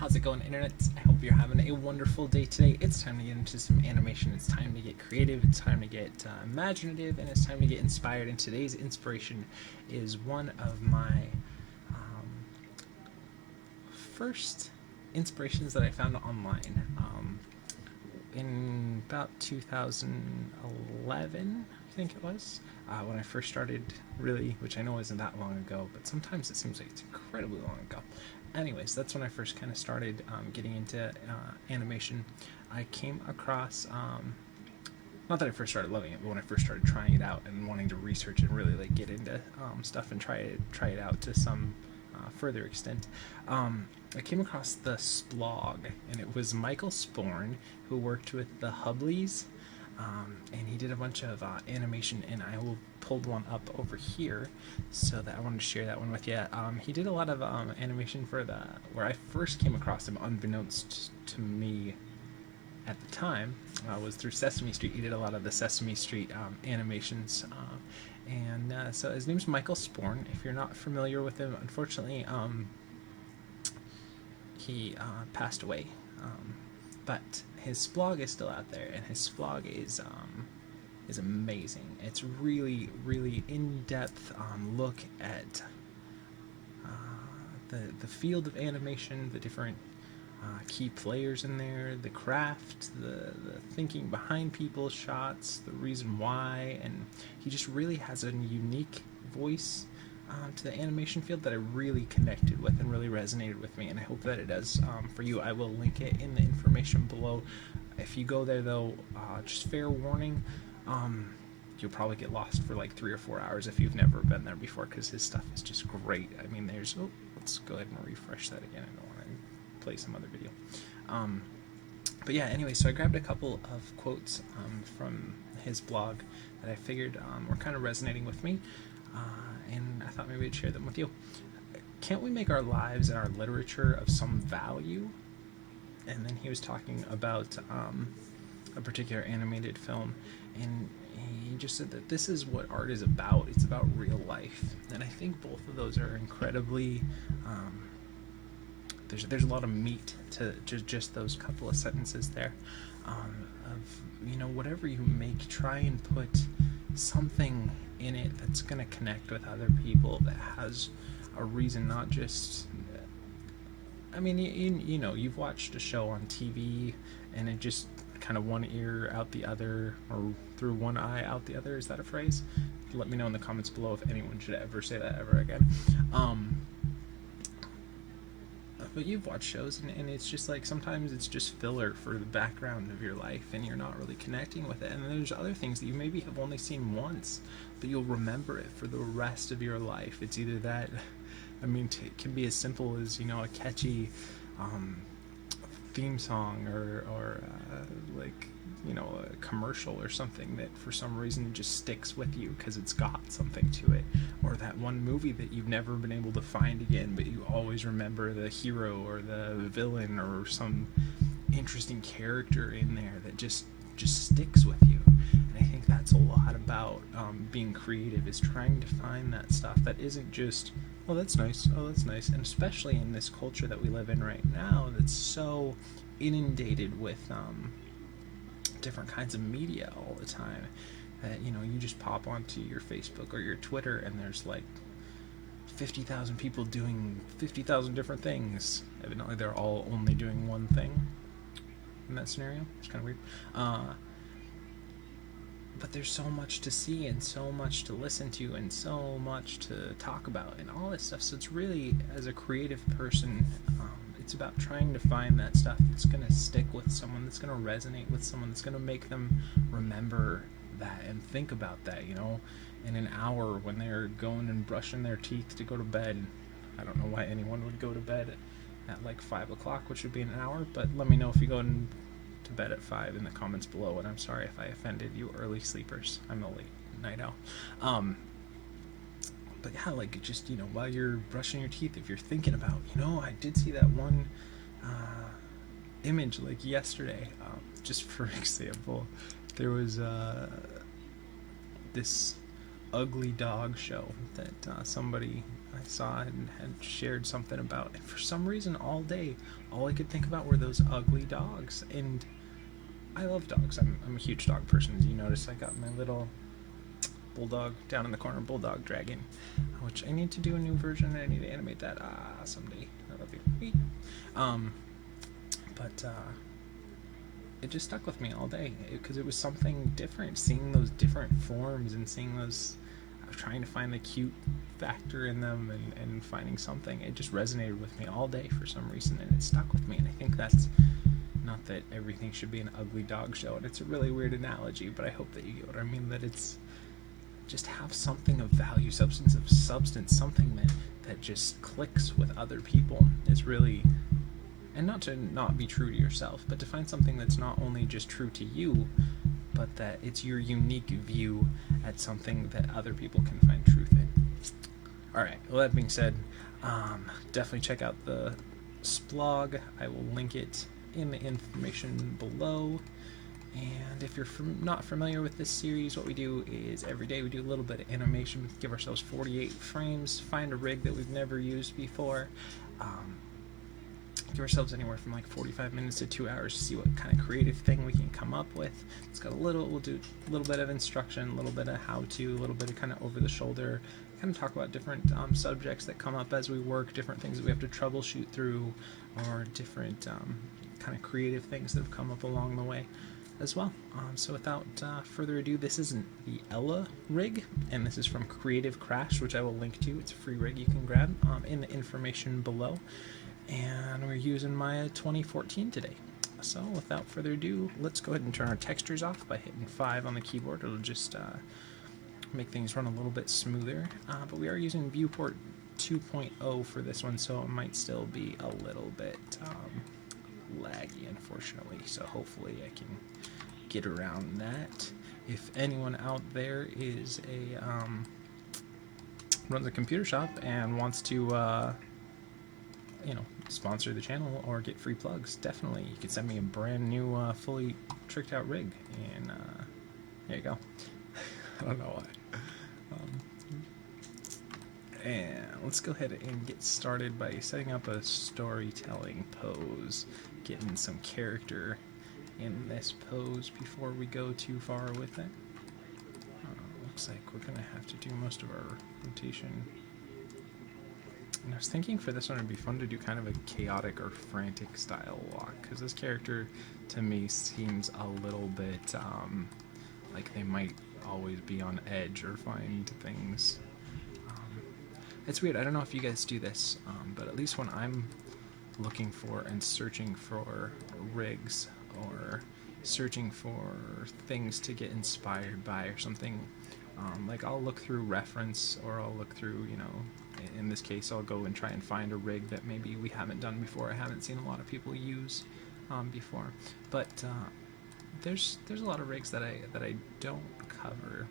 How's it going, internet? I hope you're having a wonderful day today. It's time to get into some animation. It's time to get creative. It's time to get imaginative, and it's time to get inspired. And today's inspiration is one of my first inspirations that I found online in about 2011, I think it was, when I first started, really, which I know isn't that long ago, but sometimes it seems like it's incredibly long ago. Anyways, that's when I first kind of started getting into animation. I came across, not that I first started loving it, but when I first started trying it out and wanting to research and really like get into stuff and try it out to some further extent, I came across the Splog, and it was Michael Sporn who worked with the Hubblies, and he did a bunch of animation, and I will pulled one up over here so that I wanted to share that one with you. He did a lot of animation for where I first came across him, unbeknownst to me at the time, was through Sesame Street. He did a lot of the Sesame Street animations, and so his name's Michael Sporn. If you're not familiar with him, unfortunately, he passed away, but his Splog is still out there, and his Splog is amazing. It's really, really in-depth look at the field of animation, the different key players in there, the craft, the thinking behind people's shots, the reason why, and he just really has a unique voice to the animation field that I really connected with and really resonated with me, and I hope that it does for you. I will link it in the information below. If you go there, though, just fair warning, you'll probably get lost for like 3 or 4 hours if you've never been there before, because his stuff is just great. I mean, let's go ahead and refresh that again. I don't want to play some other video. But yeah, anyway, so I grabbed a couple of quotes from his blog that I figured were kind of resonating with me, and I thought maybe I'd share them with you. Can't we make our lives and our literature of some value? And then he was talking about a particular animated film, and he just said that this is what art is about. It's about real life, and I think both of those are incredibly there's a lot of meat to just those couple of sentences there, of whatever you make, try and put something in it that's going to connect with other people, that has a reason, not just, I mean, you've watched a show on TV and it just kind of one ear out the other, or through one eye out the other. Is that a phrase? Let me know in the comments below if anyone should ever say that ever again. But you've watched shows, and it's just like sometimes it's just filler for the background of your life, and you're not really connecting with it. And then there's other things that you maybe have only seen once, but you'll remember it for the rest of your life. It's either that, I mean, it can be as simple as a catchy theme song, or like a commercial or something that for some reason just sticks with you because it's got something to it, or that one movie that you've never been able to find again, but you always remember the hero or the villain or some interesting character in there that just sticks with you. And I think that's a lot about being creative, is trying to find that stuff that isn't just, oh that's nice, and especially in this culture that we live in right now that's so inundated with different kinds of media all the time, that you just pop onto your Facebook or your Twitter and there's like 50,000 people doing 50,000 different things. Evidently they're all only doing one thing in that scenario. It's kind of weird, but there's so much to see and so much to listen to and so much to talk about and all this stuff. So it's really, as a creative person, it's about trying to find that stuff that's going to stick with someone, that's going to resonate with someone, that's going to make them remember that and think about that, in an hour when they're going and brushing their teeth to go to bed. I don't know why anyone would go to bed at like 5 o'clock, which would be an hour, but let me know if you go to bed at 5 in the comments below, and I'm sorry if I offended you early sleepers. I'm a late night owl. But yeah, like just, while you're brushing your teeth, if you're thinking about, I did see that one image like yesterday, just for example, there was this ugly dog show that somebody I saw and had shared something about. And for some reason, all day, all I could think about were those ugly dogs. And I love dogs. I'm a huge dog person. As you notice, I got my little bulldog down in the corner, bulldog dragon, which I need to do a new version. I need to animate that someday. That'll be me. But it just stuck with me all day because it was something different. Seeing those different forms and seeing those, I was trying to find the cute factor in them and finding something. It just resonated with me all day for some reason, and it stuck with me. And I think that's not that everything should be an ugly dog show, and it's a really weird analogy, but I hope that you get what I mean. That it's just have something of value, substance, something that just clicks with other people. It's really, and not to not be true to yourself, but to find something that's not only just true to you, but that it's your unique view at something that other people can find truth in. Alright, well, that being said, definitely check out the splog. I will link it in the information below. And if you're not familiar with this series, what we do is every day we do a little bit of animation. We give ourselves 48 frames, find a rig that we've never used before, give ourselves anywhere from like 45 minutes to 2 hours to see what kind of creative thing we can come up with. It's got we'll do a little bit of instruction, a little bit of how-to, a little bit of kind of over the shoulder, kind of talk about different subjects that come up as we work, different things that we have to troubleshoot through, or different kind of creative things that have come up along the way as well. So without further ado, this isn't the Ella rig, and this is from Creative Crash, which I will link to. It's a free rig you can grab in the information below. And we're using Maya 2014 today. So without further ado, let's go ahead and turn our textures off by hitting 5 on the keyboard. It'll just make things run a little bit smoother. But we are using viewport 2.0 for this one, so it might still be a little bit laggy, unfortunately. So hopefully I can get around that. If anyone out there is runs a computer shop and wants to sponsor the channel or get free plugs, definitely you can send me a brand new fully tricked out rig, and there you go. I don't know why. And let's go ahead and get started by setting up a storytelling pose, getting some character in this pose before we go too far with it. Looks like we're gonna have to do most of our rotation. And I was thinking for this one it'd be fun to do kind of a chaotic or frantic style walk, because this character to me seems a little bit like they might always be on edge or find things. It's weird, I don't know if you guys do this, but at least when I'm looking for and searching for rigs or searching for things to get inspired by or something, like I'll look through reference, or I'll look through, in this case I'll go and try and find a rig that maybe we haven't done before, I haven't seen a lot of people use before, but there's a lot of rigs that I don't cover,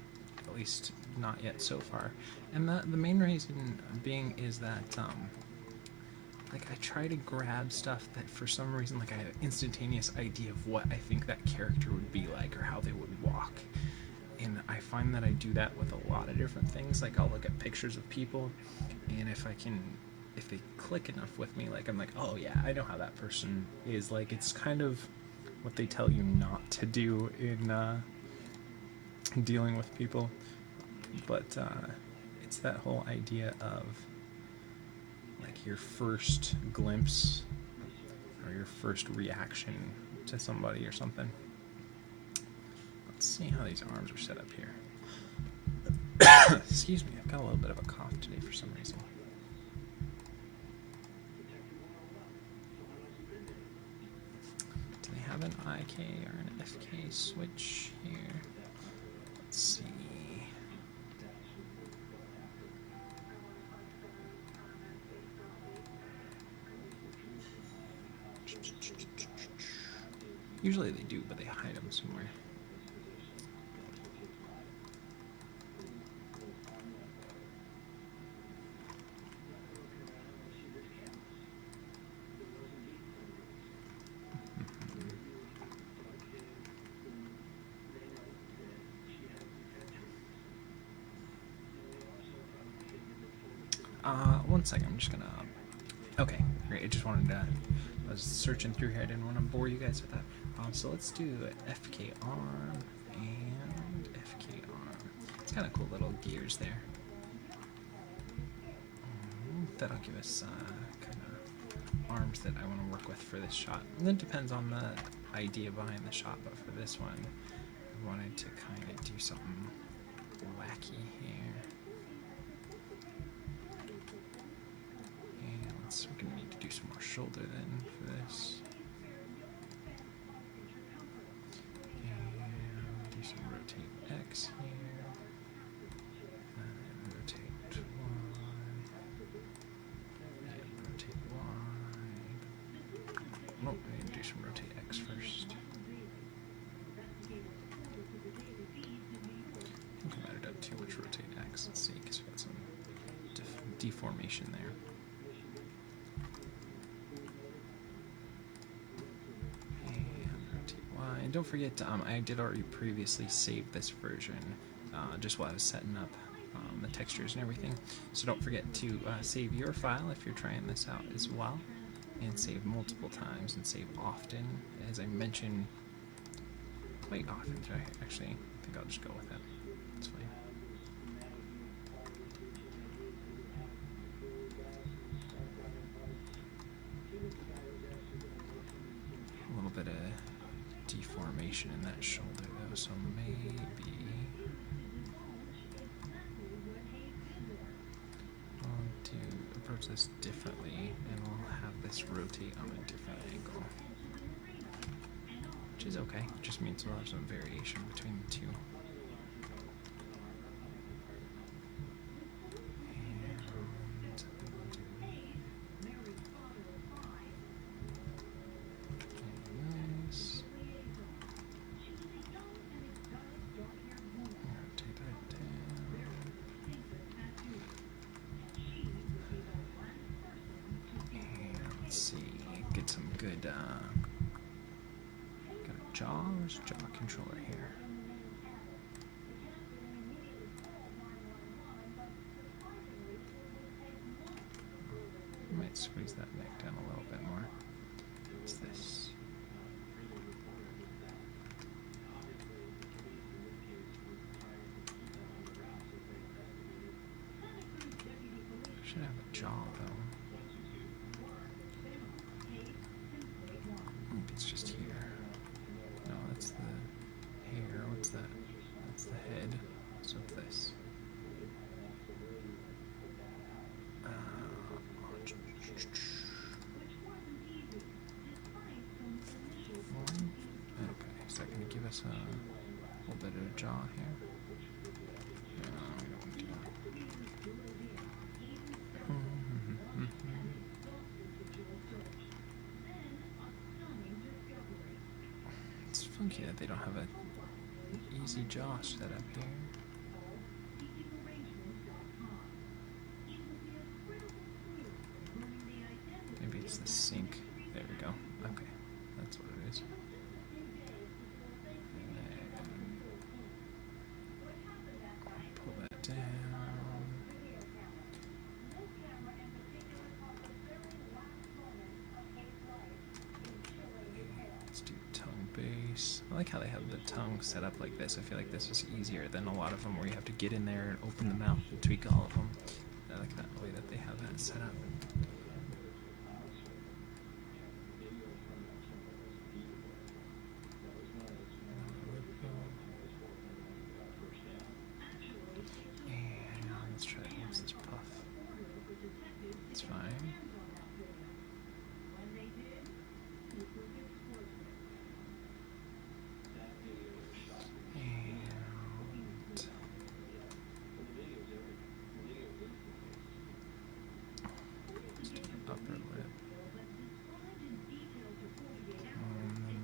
at least not yet so far, and the main reason being is that like I try to grab stuff that for some reason, like I have an instantaneous idea of what I think that character would be like or how they would walk. And I find that I do that with a lot of different things. Like I'll look at pictures of people, and if they click enough with me, like I'm like, oh yeah, I know how that person is. Like it's kind of what they tell you not to do in dealing with people. But it's that whole idea of like your first glimpse or your first reaction to somebody or something. Let's see how these arms are set up here. Excuse me, I've got a little bit of a cough today for some reason. Do they have an IK or an FK switch here? Let's see. Usually they do, but they hide them somewhere. one second, I'm just gonna. Okay, great. I just wanted to. I was searching through here. I didn't want to bore you guys with that. So let's do FK arm and FK arm. It's kind of cool little gears there. That'll give us kind of arms that I want to work with for this shot. And then it depends on the idea behind the shot, but for this one, I wanted to kind of do something wacky here. And we're going to need to do some more shoulder then for this. And do some rotate X here. And then rotate Y. And rotate Y. Nope, I need to do some rotate X first. I think I might have done too much rotate X. Let's see, because we've got some deformation there. And don't forget, I did already previously save this version, just while I was setting up the textures and everything. So don't forget to save your file if you're trying this out as well, and save multiple times and save often, as I mentioned quite often. Actually, I think I'll just go with that. It's fine. A little bit of deformation in that shoulder though, so maybe I'll approach this differently, and we'll have this rotate on a different angle, which is okay. It just means we'll have some variation between the two. Jaw controller here. Might squeeze that neck down a little bit more. What's this? Should have a jaw though. It's just here. No, that's the hair. What's that? That's the head. So this. Okay, is that going to give us a little bit of a jaw here? No, we don't want to do that. It's funky that they don't have an easy jaw set up here. Maybe it's the sink. There we go. Okay, that's what it is. And then pull that down. Let's do tongue base. I like how they have the tongue set up like this. I feel like this is easier than a lot of them where you have to get in there and open the mouth and tweak all of them. I like that way that they have that set up. And let's try to use this puff. It's fine.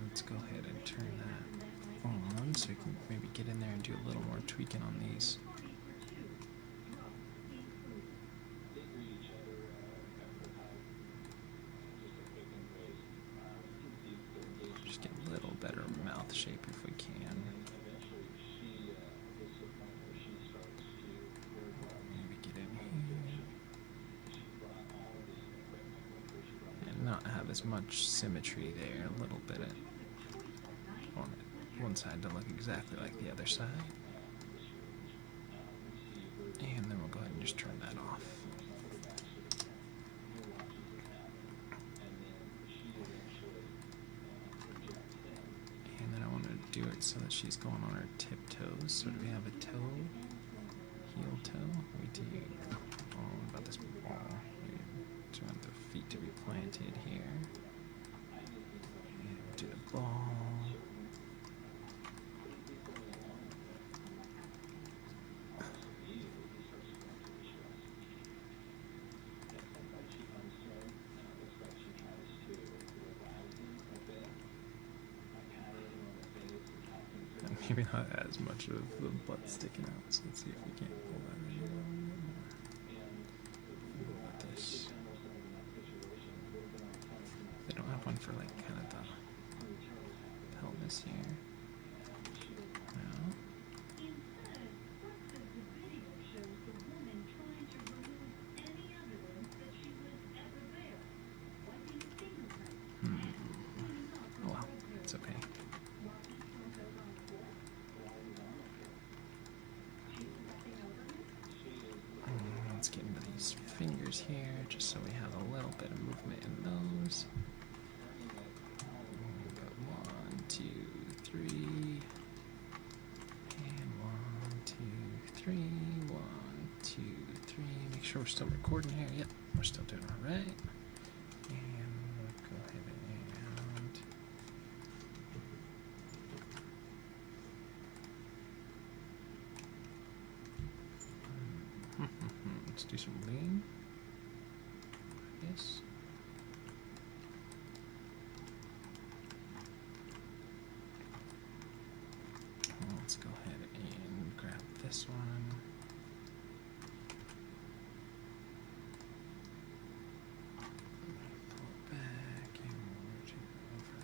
Let's go ahead and turn that on so we can maybe get in there and do a little more tweaking on these. Just get a little better mouth shape if we can. Maybe get in here. not have as much symmetry there. A little bit on one side to look exactly like the other side. And then we'll go ahead and just turn that off. And then I want to do it so that she's going on her tiptoes. So do we have a toe? Heel toe? We do. Oh, what about this ball? We want the feet to be planted here. And we'll do the ball. Maybe not as much of the butt sticking out, so let's see if we can't pull that in a little bit more. What about this? They don't have one for like kind of the pelvis here. No. Oh well, it's okay. Let's get into these fingers here, just so we have a little bit of movement in those. Got 1, 2, 3, and 1, 2, 3, 1, 2, 3. Make sure we're still recording here. Yep, we're still doing all right. And we'll go ahead and let's do some lean. Yes. Let's go ahead and grab this one. Pull it back and rotate it over.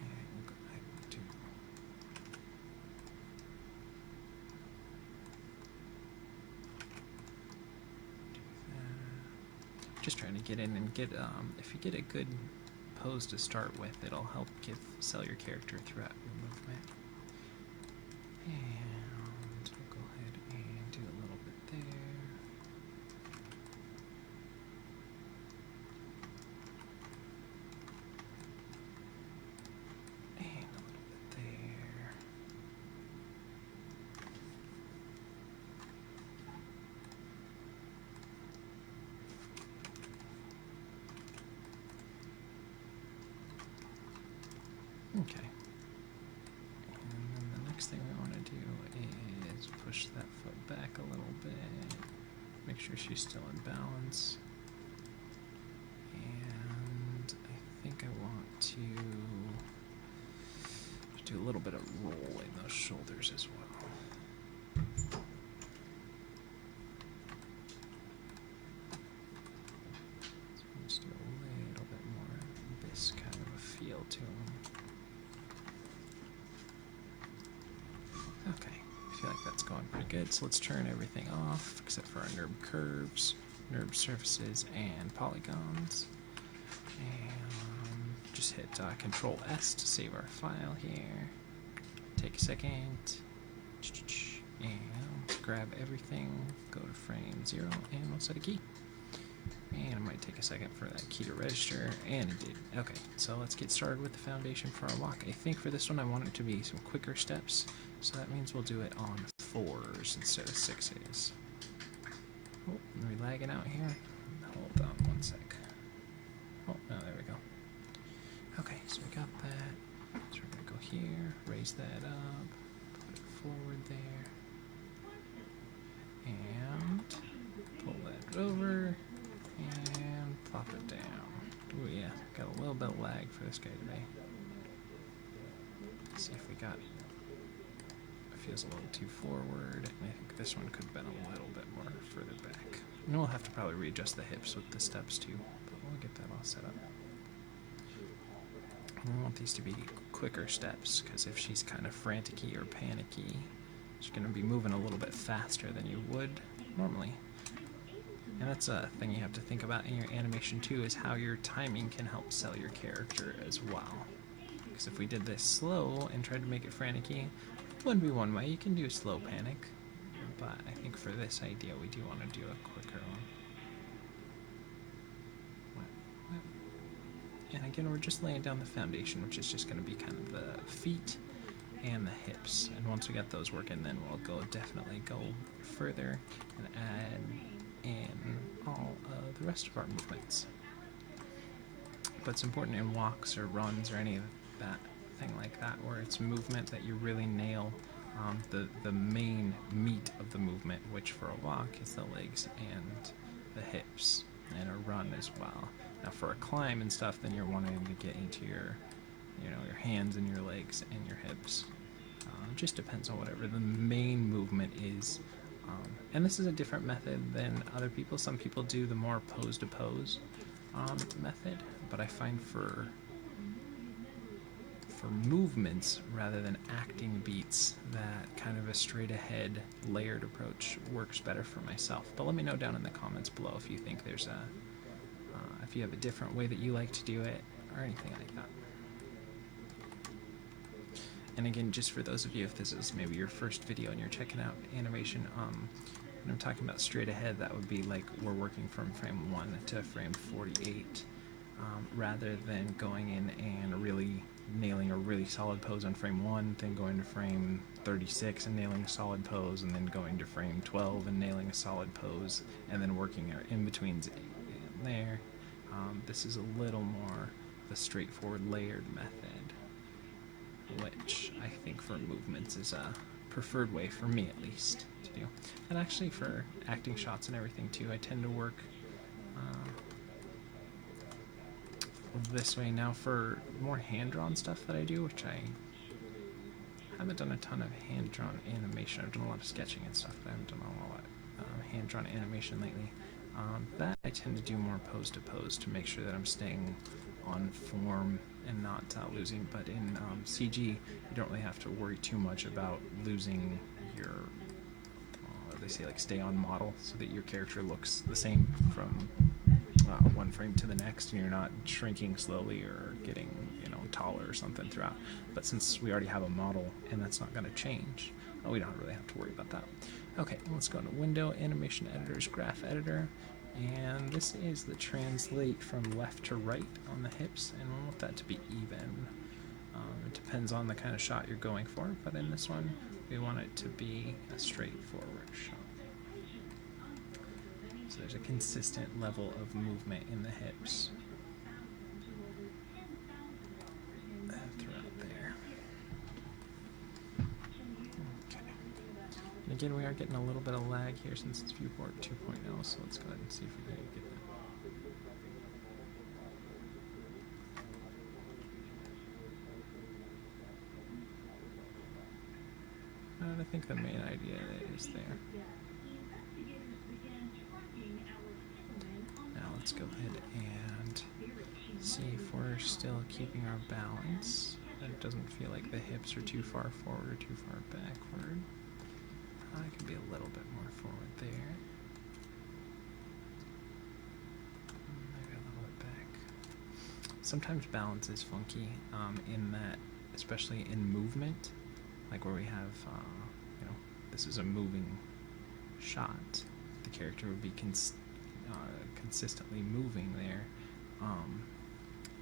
And we'll go ahead and do that. Just trying to get in and get, if you get a good pose to start with, it'll help sell your character throughout your movement. And we'll go ahead and do a little bit there. And a little bit there. Okay. And then the next thing we want to do is push that foot back a little bit. Make sure she's still in balance. And I think I want to do a little bit of rolling those shoulders as well. So let's do a little bit more of this kind of a feel to them. Okay, I feel like that's going pretty good, so let's turn everything off except for our NURB curves, NURB surfaces, and polygons. And just hit Control S to save our file here. Take a second, and grab everything, go to frame 0, and we'll set a key. And it might take a second for that key to register, and it did. Okay, so let's get started with the foundation for our walk. I think for this one I want it to be some quicker steps, so that means we'll do it on 4s instead of 6s. Oh, are we lagging out here? Hold on one sec. Oh, no, there we go. Okay, so we got that. So we're going to go here, raise that up, put it forward there, and pull that over, and plop it down. Oh yeah, got a little bit of lag for this guy today. Let's see if we got, it feels a little too forward, and I think this one could have been a little bit more further back. And we'll have to probably readjust the hips with the steps too, but we'll get that all set up. And we want these to be quicker steps, because if she's kind of frantic-y or panicky, Just going to be moving a little bit faster than you would normally. And that's a thing you have to think about in your animation too, is how your timing can help sell your character as well. Because if we did this slow and tried to make it frantic-y, it wouldn't be one way. You can do slow panic, but I think for this idea we do want to do a quicker one. And again, we're just laying down the foundation, which is just going to be kind of the feet and the hips. And once we get those working, then we'll definitely go further and add in all of the rest of our movements. But it's important in walks or runs or any of that thing like that, where it's movement that you really nail the main meat of the movement, which for a walk is the legs and the hips, and a run as well. Now for a climb and stuff, then you're wanting to get into your hands and your legs and your hips. Just depends on whatever the main movement is. And this is a different method than other people. Some people do the more pose to pose method, but I find for movements rather than acting beats, that kind of a straight ahead layered approach works better for myself. But let me know down in the comments below if you think there's if you have a different way that you like to do it or anything like that. And again, just for those of you, if this is maybe your first video and you're checking out animation, when I'm talking about straight ahead, that would be like we're working from frame 1 to frame 48, rather than going in and really nailing a really solid pose on frame 1, then going to frame 36 and nailing a solid pose, and then going to frame 12 and nailing a solid pose, and then working our in-betweens in there. This is a little more the straightforward layered method, which I think for movements is a preferred way, for me at least, to do. And actually for acting shots and everything too, I tend to work this way. Now for more hand-drawn stuff that I do, which I haven't done a ton of hand-drawn animation. I've done a lot of sketching and stuff, but I haven't done a lot of hand-drawn animation lately. That I tend to do more pose to pose to make sure that I'm staying on form and not losing. But in CG, you don't really have to worry too much about losing your, they say, like, stay on model, so that your character looks the same from one frame to the next, and you're not shrinking slowly or getting, taller or something throughout. But since we already have a model and that's not going to change, we don't really have to worry about that. Okay, let's go to Window, Animation Editor's Graph Editor, and this is the translate from left to right on the hips, and we want that to be even. It depends on the kind of shot you're going for, but in this one we want it to be a straightforward shot. So there's a consistent level of movement in the hips throughout there. Okay. And again, we are getting a little bit of lag here since it's viewport 2.0, so let's go ahead and see if we can get that. And I think the main idea is there. Now let's go ahead and see if we're still keeping our balance. It doesn't feel like the hips are too far forward or too far backward. I can be a little bit more forward there. Maybe a little bit back. Sometimes balance is funky in that, especially in movement, like where we have, this is a moving shot. The character would be consistently moving there.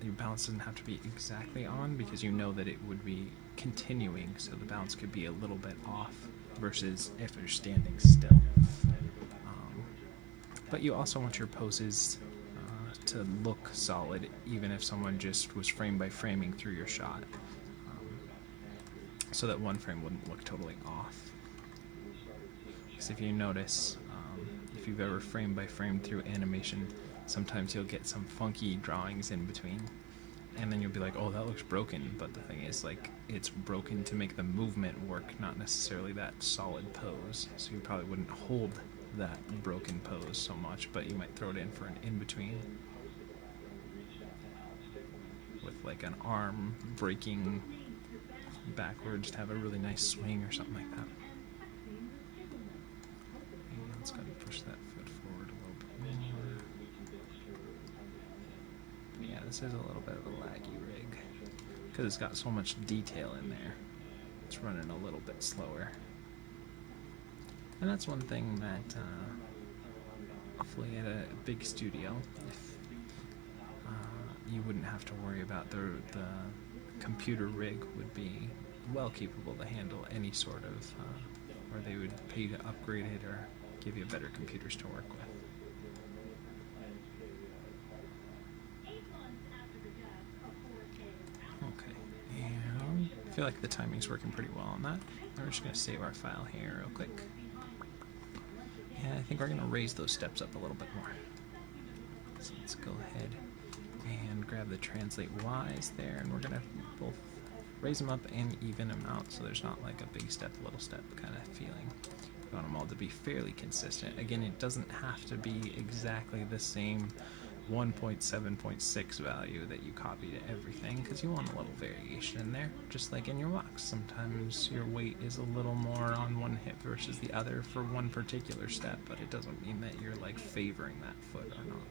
Your balance doesn't have to be exactly on, because you know that it would be continuing, so the balance could be a little bit off versus if you're standing still. But you also want your poses to look solid, even if someone just was frame by framing through your shot, so that one frame wouldn't look totally off. Because if you notice, if you've ever frame by frame through animation, sometimes you'll get some funky drawings in between, and then you'll be like, oh, that looks broken. But the thing is, like, it's broken to make the movement work, not necessarily that solid pose. So you probably wouldn't hold that broken pose so much, but you might throw it in for an in-between with like an arm breaking backwards to have a really nice swing or something like that. this is a little bit of a laggy rig because it's got so much detail in there. It's running a little bit slower. And that's one thing that hopefully at a big studio, if you wouldn't have to worry about the computer rig would be well capable to handle any sort of, or they would pay you to upgrade it or give you better computers to work with. Okay, and I feel like the timing's working pretty well on that. We're just going to save our file here real quick. And I think we're going to raise those steps up a little bit more. So let's go ahead and grab the translate Y's there, and we're going to both raise them up and even them out so there's not like a big step, little step kind of feeling. We want them all to be fairly consistent. Again, it doesn't have to be exactly the same 1.7.6 value that you copy to everything, because you want a little variation in there, just like in your walks. Sometimes your weight is a little more on one hip versus the other for one particular step, but it doesn't mean that you're like favoring that foot or not.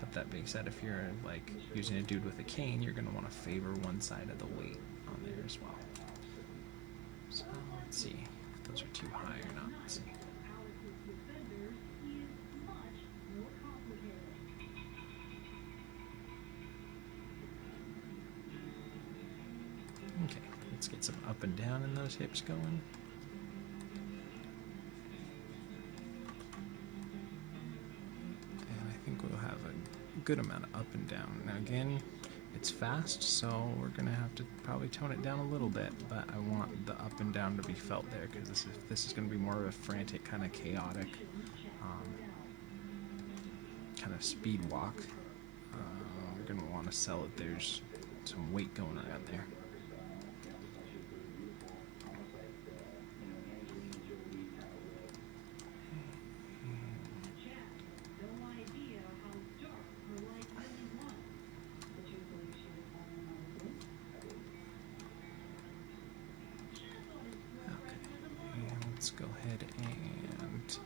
But that being said, if you're like using a dude with a cane, you're going to want to favor one side of the weight on there as well. So let's see if those are too high or not. Let's see. Okay, let's get some up and down in those hips going. And I think we'll have a good amount of up and down. Now again, it's fast, so we're going to have to probably tone it down a little bit, but I want the up and down to be felt there, because this is going to be more of a frantic, kind of chaotic, kind of speed walk. We're going to want to sell it there's some weight going around there. Let's go ahead and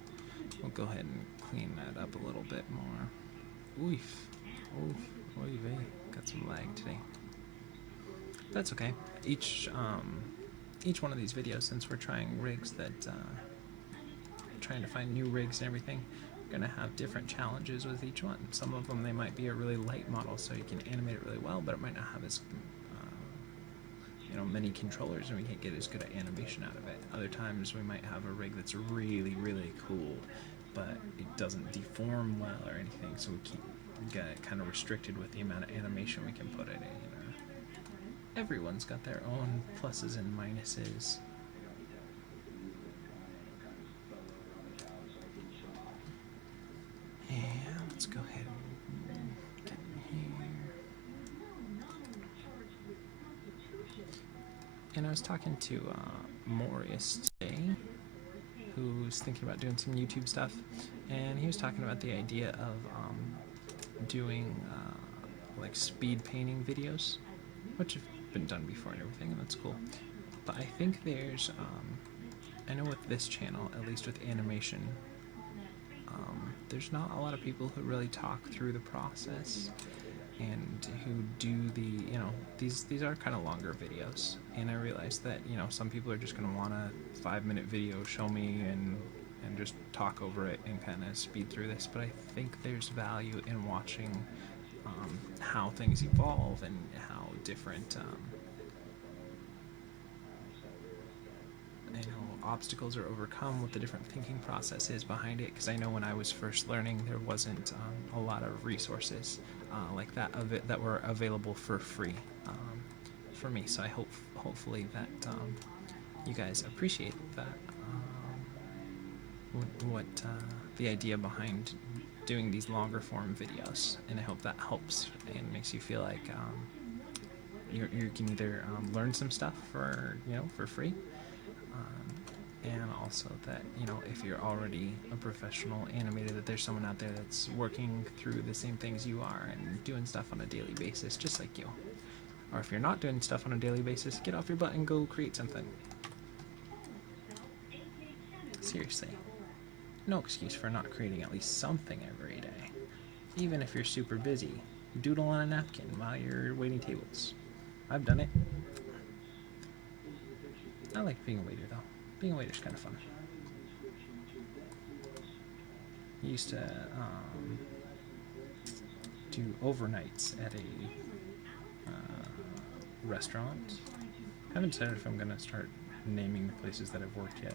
we'll go ahead and clean that up a little bit more. Oof. Oof. Oy vey. Got some lag today. That's okay. Each one of these videos, since we're trying rigs that trying to find new rigs and everything, we're gonna have different challenges with each one. Some of them, they might be a really light model, so you can animate it really well, but it might not have as many controllers, and we can't get as good an animation out of it. Other times we might have a rig that's really, really cool, but it doesn't deform well or anything, so we get kind of restricted with the amount of animation we can put in it. Everyone's got their own pluses and minuses. And let's go ahead and get in here. And I was talking to Morris today, who's thinking about doing some YouTube stuff, and he was talking about the idea of doing like speed painting videos, which have been done before and everything, and that's cool. But I think there's, I know with this channel, at least with animation, there's not a lot of people who really talk through the process and who do the, these are kind of longer videos, and I realized that, some people are just going to want a 5-minute video, show me and just talk over it and kind of speed through this, but I think there's value in watching how things evolve and how different obstacles are overcome, what the different thinking process is behind it, because I know when I was first learning, there wasn't a lot of resources like that that were available for free for me, so I hopefully that you guys appreciate that, what the idea behind doing these longer form videos, and I hope that helps and makes you feel like you can either learn some stuff for free, and also that if you're already a professional animator, that there's someone out there that's working through the same things you are and doing stuff on a daily basis just like you. Or if you're not doing stuff on a daily basis, get off your butt and go create something. Seriously, no excuse for not creating at least something every day. Even if you're super busy, doodle on a napkin while you're waiting tables. I've done it. I like being a waiter though. Being a waiter's kind of fun. I used to do overnights at a restaurant. I haven't decided if I'm gonna start naming the places that I've worked yet.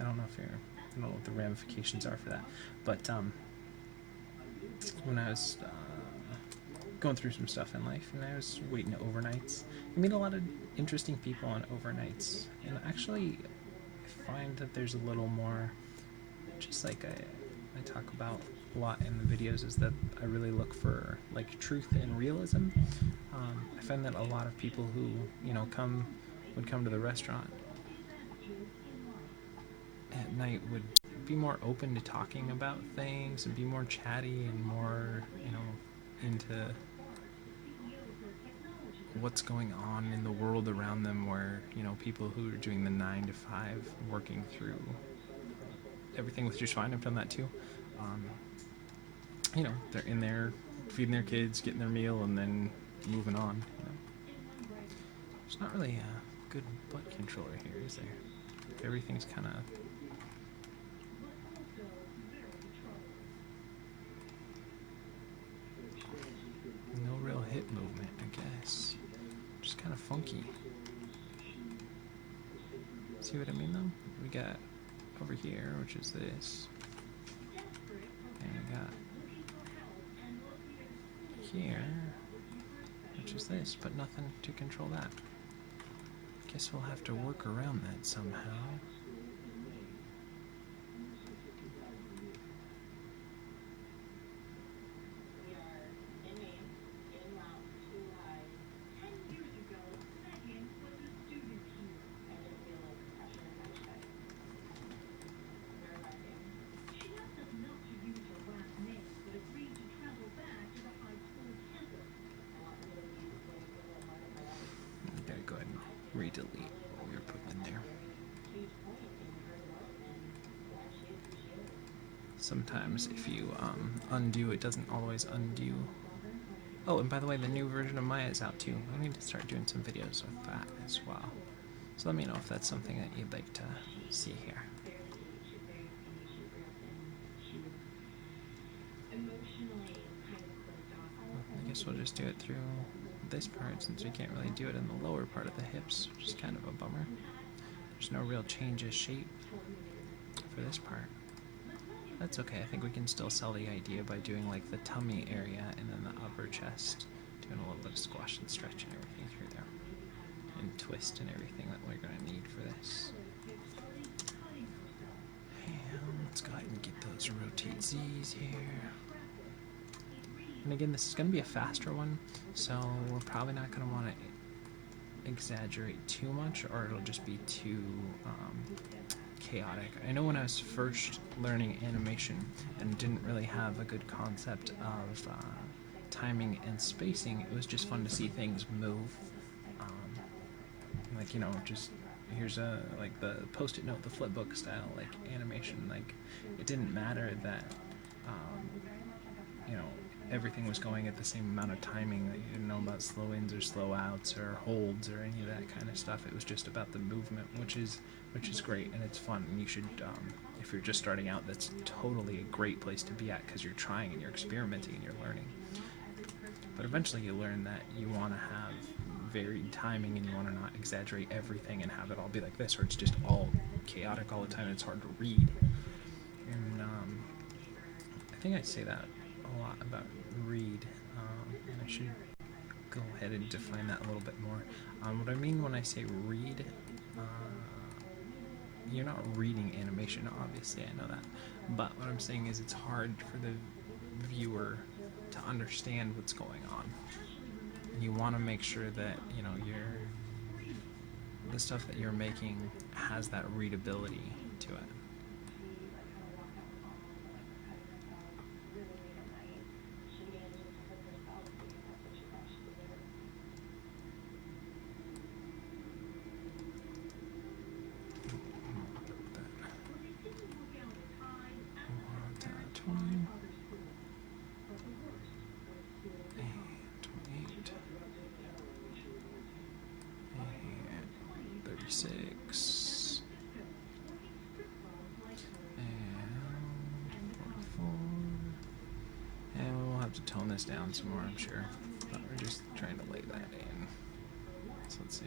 I don't know what the ramifications are for that. But when I was going through some stuff in life and I was waiting overnights, I meet a lot of interesting people on overnights. And actually, I find that there's a little more, just like I talk about a lot in the videos, is that I really look for like truth and realism. I find that a lot of people who would come to the restaurant at night would be more open to talking about things and be more chatty and more into what's going on in the world around them, where people who are doing the 9 to 5 working through everything was just fine. I've done that too. They're in there feeding their kids, getting their meal, and then moving on. There's not really a good butt controller here, is there? Everything's kind of no real hip movement, I guess. Just kind of funky. See what I mean though? We got over here, which is this. And we got here, which is this, but nothing to control that. Guess we'll have to work around that somehow. Delete what we were putting in there. Sometimes if you undo, it doesn't always undo. Oh, and by the way, the new version of Maya is out too. I need to start doing some videos with that as well. So let me know if that's something that you'd like to see here. I guess we'll just do it through this part, since we can't really do it in the lower part of the hips, which is kind of a bummer. There's no real change of shape for this part. That's okay. I think we can still sell the idea by doing like the tummy area and then the upper chest, doing a little bit of squash and stretch and everything through there, and twist and everything that we're going to need for this. And let's go ahead and get those rotate Z's here. And again, this is going to be a faster one, so we're probably not going to want to exaggerate too much, or it'll just be too chaotic. I know when I was first learning animation and didn't really have a good concept of timing and spacing, it was just fun to see things move. Just here's like the post-it note, the flipbook style, like animation. Like, it didn't matter that everything was going at the same amount of timing, that you didn't know about slow ins or slow outs or holds or any of that kind of stuff. It was just about the movement, which is great, and it's fun. And you should, if you're just starting out, that's totally a great place to be at, because you're trying and you're experimenting and you're learning. But eventually you learn that you want to have varied timing, and you want to not exaggerate everything and have it all be like this, or it's just all chaotic all the time and it's hard to read. And I think I say that a lot about read, and I should go ahead and define that a little bit more. What I mean when I say read, you're not reading animation, obviously, I know that, but what I'm saying is it's hard for the viewer to understand what's going on. You want to make sure that the stuff that you're making has that readability to it. 36. And 44. And we'll have to tone this down some more, I'm sure. But we're just trying to lay that in. So let's see.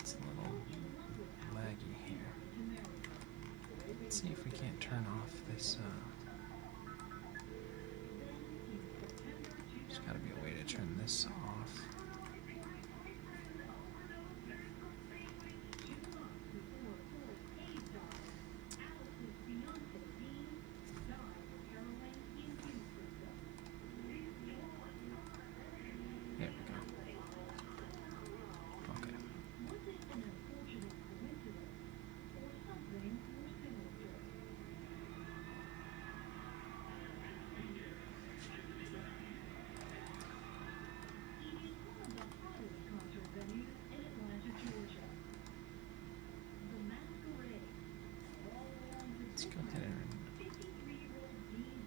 It's a little laggy here. Let's see if we can't turn off this. There's got to be a way to turn this off. There we go. Okay. Let's go ahead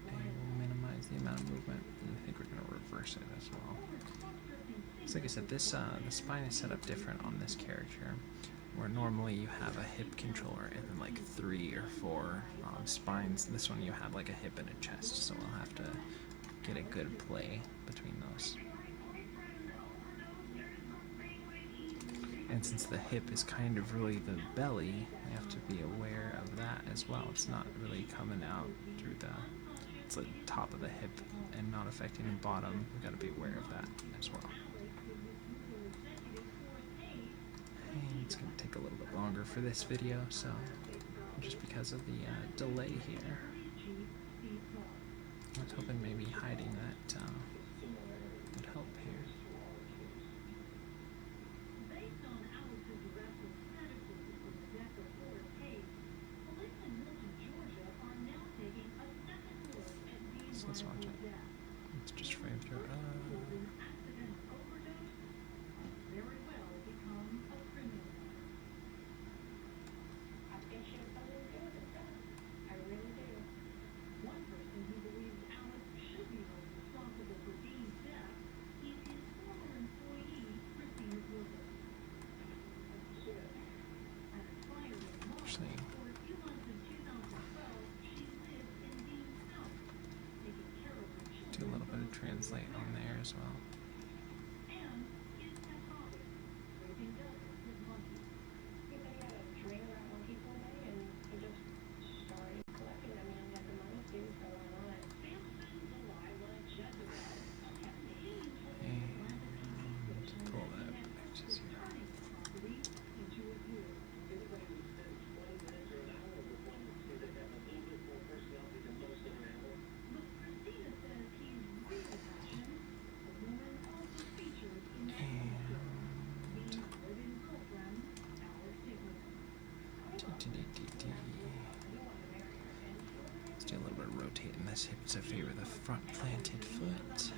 and we'll minimize the amount of movement. And I think we're going to reverse it as well. So like I said, this the spine is set up different on this character, where normally you have a hip controller and then like 3 or 4 spines. This one you have like a hip and a chest, so we'll have to get a good play between those. And since the hip is kind of really the belly, we have to be aware of that as well. It's not really coming out through it's the top of the hip and not affecting the bottom. We've got to be aware of that as well. And it's going to take a little bit longer for this video, so just because of the delay here. I was hoping maybe hiding that would help here. So let's watch it. Let's just frame through. Actually, do a little bit of translate on there as well. And pull that back to 0. Let's do a little bit of rotating this hip to favor the front planted foot.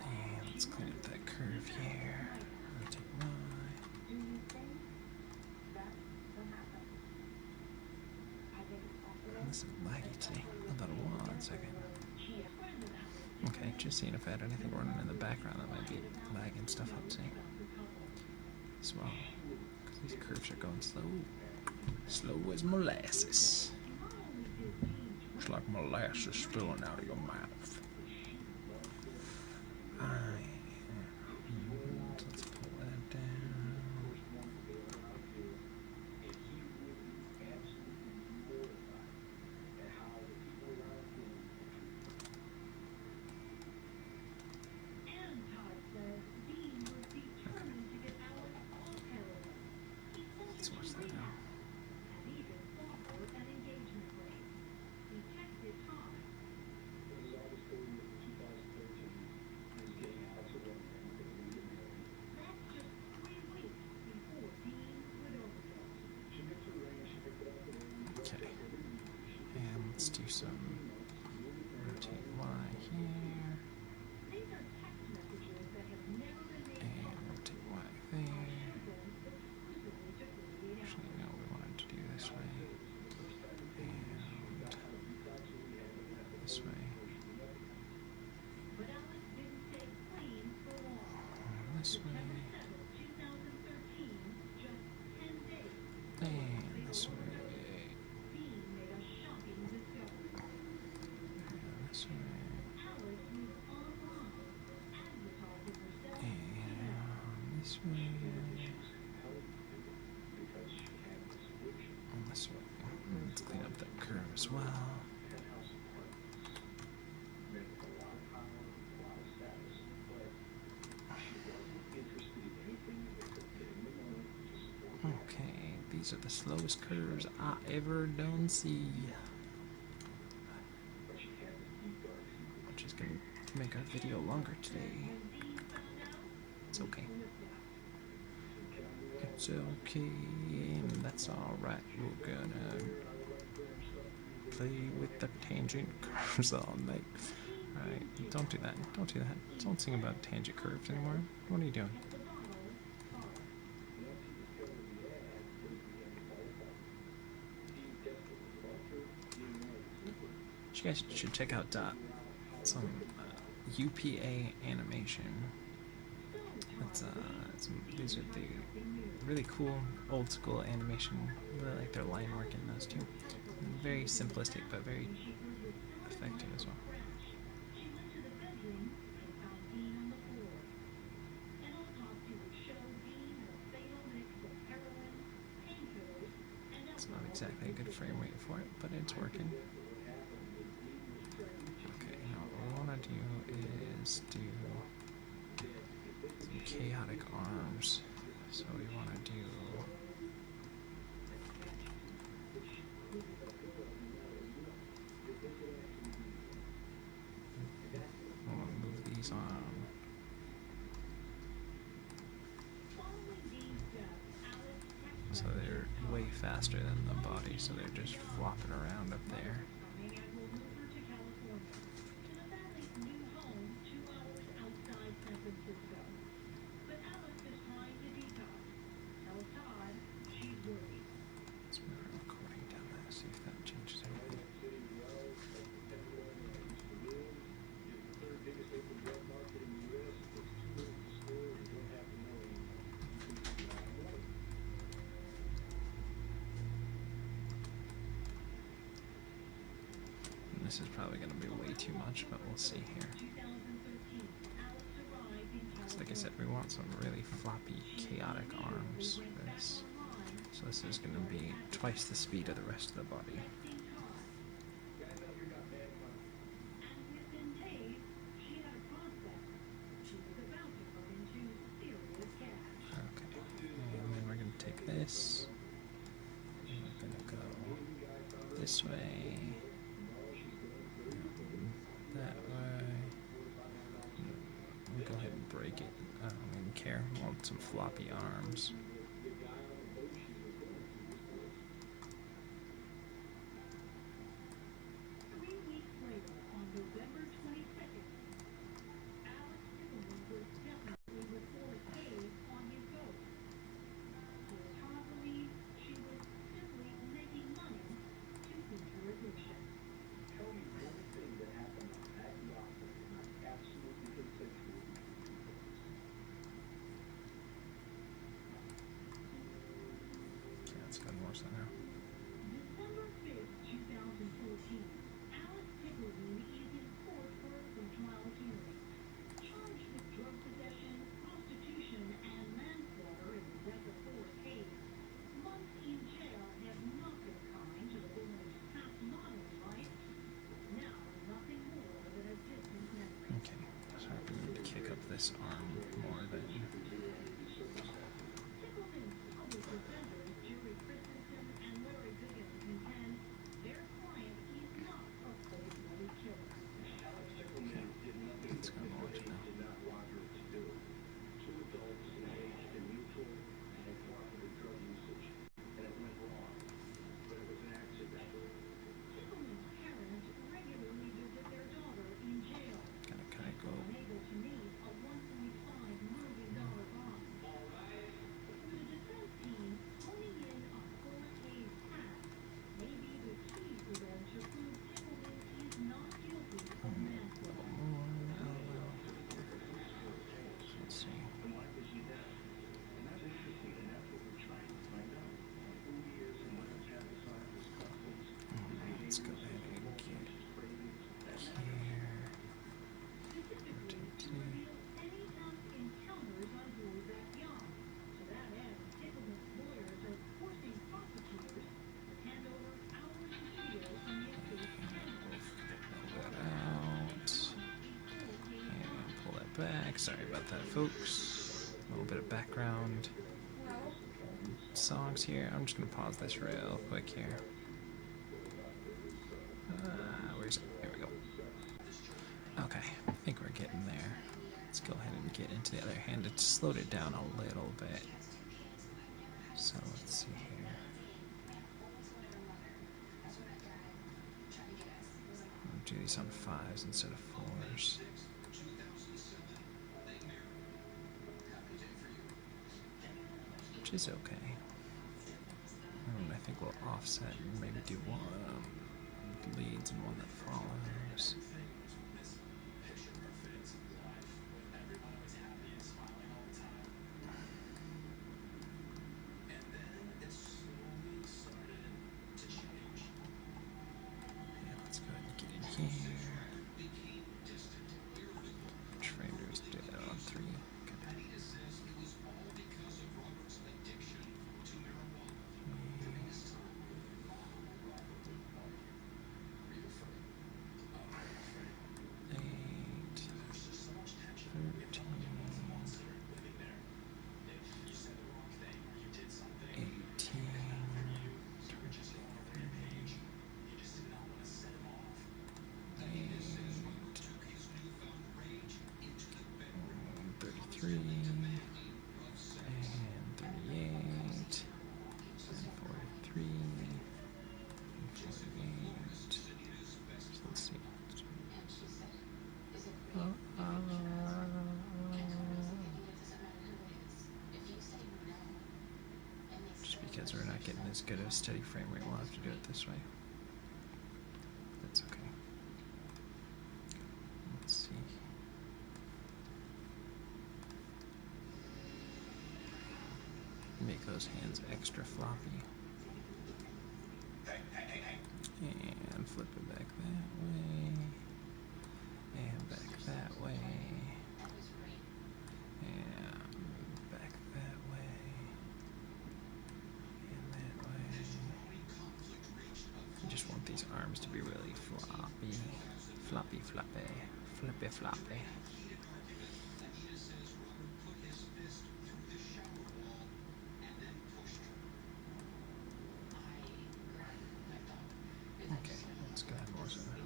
And let's clean up that curve here. Rotate Y. This is laggy today. Hold on 1 second. Okay, just seeing if I had anything running in the background that might be lagging stuff up today as well. Because these curves are going slow. Slow as molasses. It's like molasses spilling out of your mouth. Let's pull that down. Let's watch that now. let's do some rotate Y here. And rotate Y there. Actually, no, we wanted to do this way. And this way. This way. And this way. This way. And this way. And this way. Let's clean up that curve as well. Okay, these are the slowest curves I ever done see. Which is going to make our video longer today. It's okay. It's okay, and that's alright. We're gonna play with the tangent curves all night. Alright, don't do that. Don't do that. Don't sing about tangent curves anymore. What are you doing? You guys should check out some UPA animation. These are the really cool old school animation. I really like their line work in those too. Very simplistic but very effective as well. It's not exactly a good frame rate for it, but it's working. Okay, now what we want to do is do some chaotic arms. So we want to do move these on. So they're way faster than the body, so they're just flopping around up there. Let's move our recording down there, see if that changes anything. And this is probably going to be way too much, but we'll see here. So like I said, we want some really floppy, chaotic arms for this. So this is going to be twice the speed of the rest of the body. Okay, and then we're going to take this, and we're going to go this way, that way. We'll go ahead and break it. I don't even care. I want some floppy arms. back. Sorry about that, folks. A little bit of background songs here. I'm just going to pause this real quick here. Where's it? There we go. Okay, I think we're getting there. Let's go ahead and get into the other hand. It slowed it down a little bit. So let's see here. I'll do these on 5s instead of 4s. Which is okay. And I think we'll offset and maybe do one leads and one that follows. Yeah, let's go ahead and get in here. Which frame do we do that on? 3? Okay. 33 and 38 and 43 and 48. So let's see. Just because we're not getting as good of a steady frame rate, we'll have to do it this way. That's okay. Let's see. Make those hands extra floppy. And flip it back that way. And back that way. And back that way. And that way. I just want these arms to be really floppy. Floppy, floppy. Flippy, floppy. Okay, let's go ahead and work on that.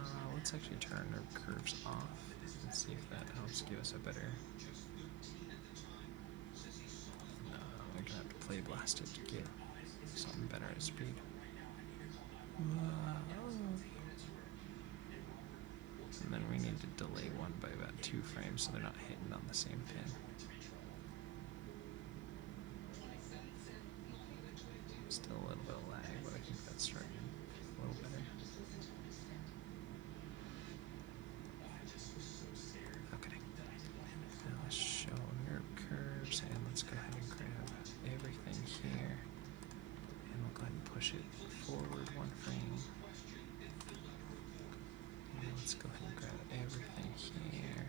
Okay. Let's actually turn our curves off and see if that helps give us a better... No, we're going to have to play blast it to get something better at speed. And then we need to delay one by about 2 frames so they're not hitting on the same pin. Still a little bit of lag, but I think that's starting a little better. Okay. Now let's show nerve curves, and let's go ahead and grab everything here. And we'll go ahead and push it forward 1 frame. And let's go ahead and grab everything here.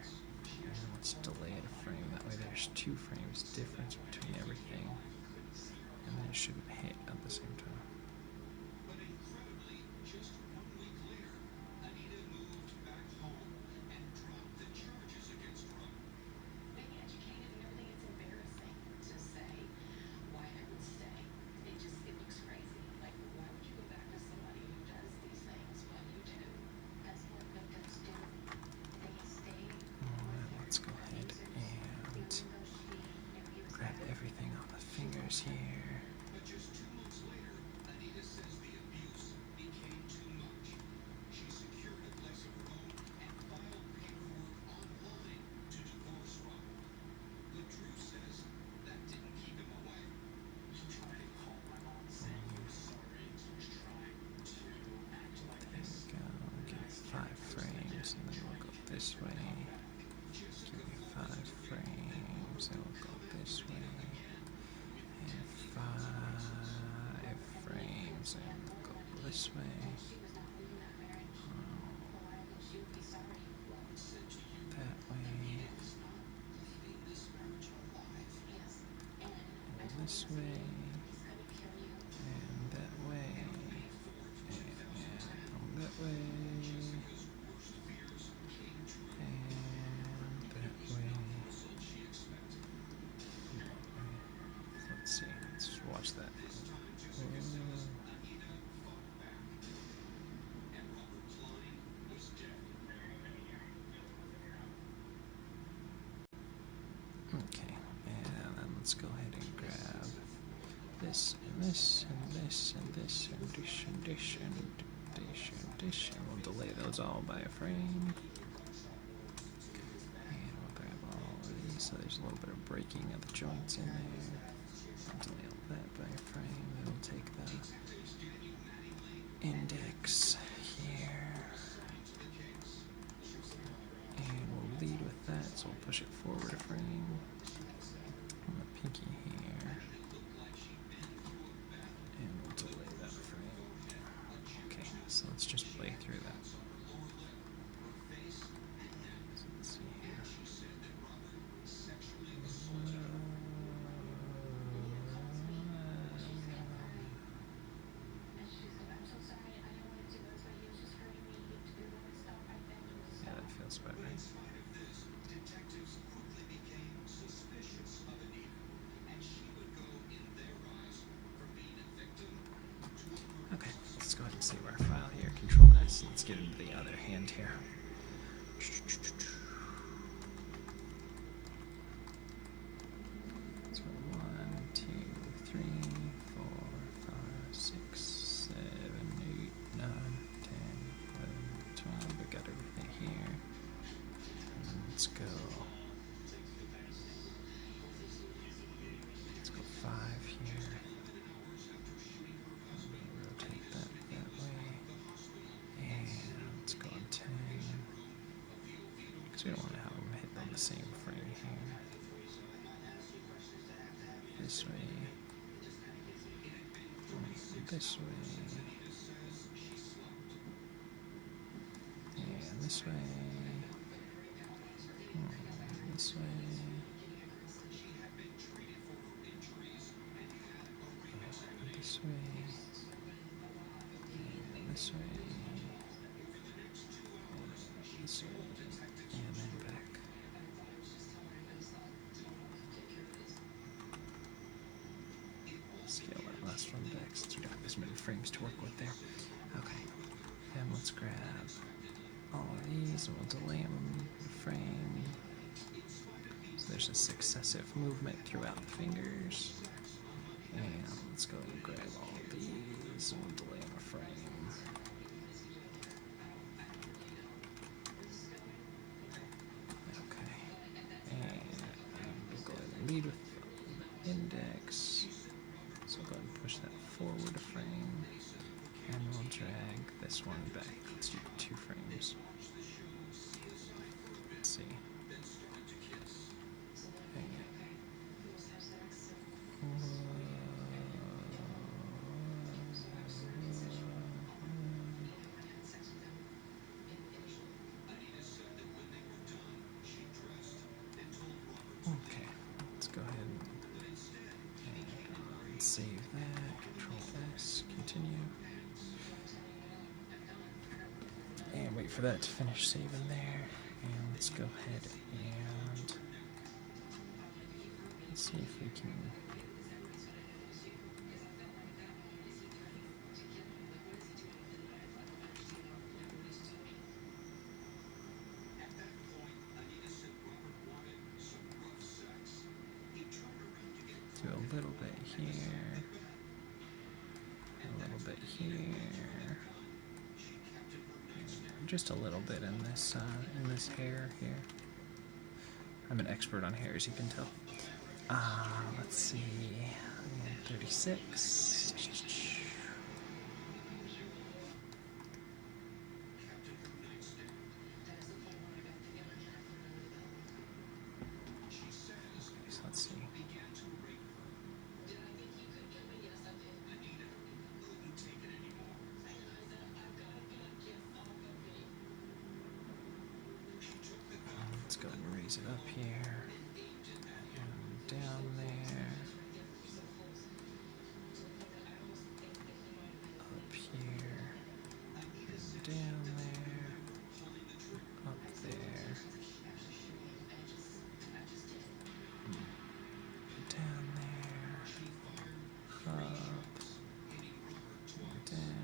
And let's delay it a frame. That way there's 2 frames difference between everything. And then it shouldn't hit at the same time. Let's go ahead and grab everything on the fingers here. This way. Give me 5 frames, and we'll go this way. And 5 frames, and we'll go this way. That way. And this way. And that way. And Okay, and then let's go ahead and grab this and this and this and this and dish and dish and dish and dish, and we'll delay those all by a frame. And we'll grab all of these so there's a little bit of breaking of the joints in there. I'll delay all that by a frame. Then we'll take the index here and we'll lead with that, so we'll push it forward a frame. And the pinky here, and we'll delay that frame. Okay, so let's just play through that. So let's see here. Yeah, that feels about right. Okay, let's go ahead and save our file here. Control S. Let's get into the other hand here. So 1, 2, 3, 4, 5, 6, 7, 8, 9, 10, 11, 12. We got everything here. And then let's go. Let's go 5 here. Rotate that way. And let's go on 10. Because we don't want to have them hit on the same frame here. This way. This way. And this way. This way. This way. And this way. This way. And then back. Scale that last one back since we don't have as many frames to work with there. Okay. And let's grab all of these and we'll delay them a frame. So there's a successive movement throughout the fingers. And let's go and grab all of these and we'll delay them a frame. Okay. And we'll go ahead and lead with the index. So go ahead and push that forward a frame. And we'll drag this one back. Let's do 2 frames. Let's see. Okay, let's go ahead and save that. Control S, continue. And wait for that to finish saving there. And let's go ahead and let's see if we can. Do a little bit here, a little bit here, just a little bit in this hair here. I'm an expert on hair, as you can tell. Let's see, 36. So let's see. Let's go ahead and raise it up here and down there, up here and down there, up there, down there, up, down, up, and down.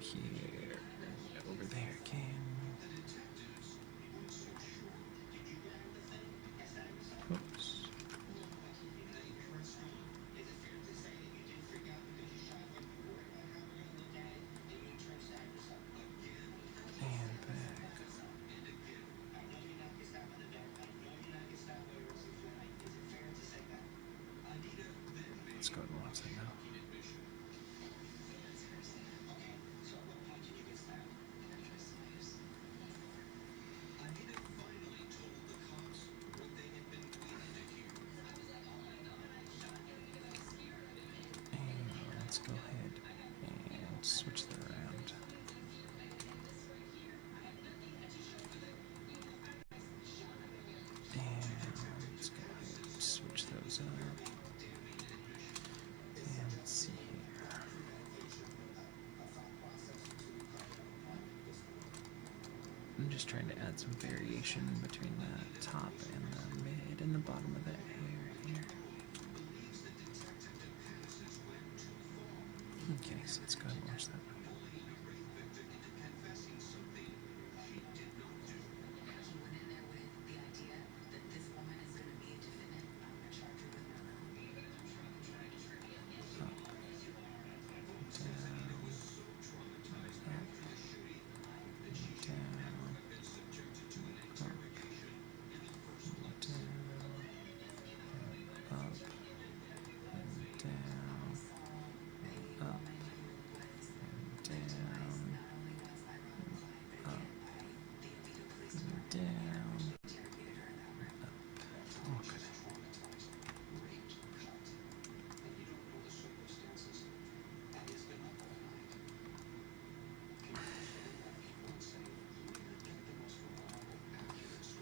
over here, over there again. Oops. And back. Let's go and watch that now. Let's go ahead and switch that around. And let's go ahead and switch those up. And let's see here. I'm just trying to add some variation between the top and the mid and the bottom of that hair here. Okay, so let's go ahead and watch that.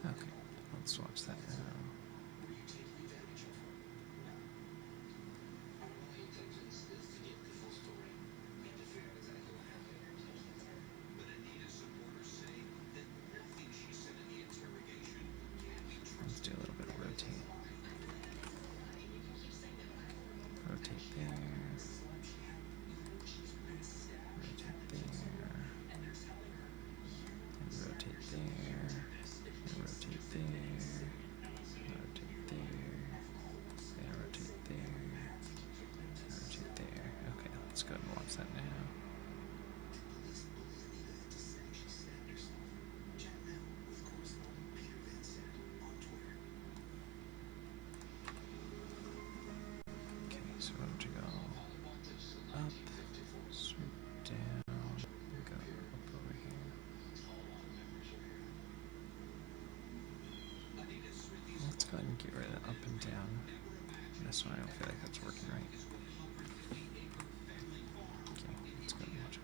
Okay, let's watch that now. Let's do a little bit of rotate. Rotate there. Rotate there. And rotate there. And rotate there. Rotate there. And rotate there. And rotate there. Okay, let's go ahead and watch that now. So I'm going to go up, swoop down, and go up over here. Let's go ahead and get rid of the up and down. This one I don't feel like that's working right. Okay, let's go ahead and watch it.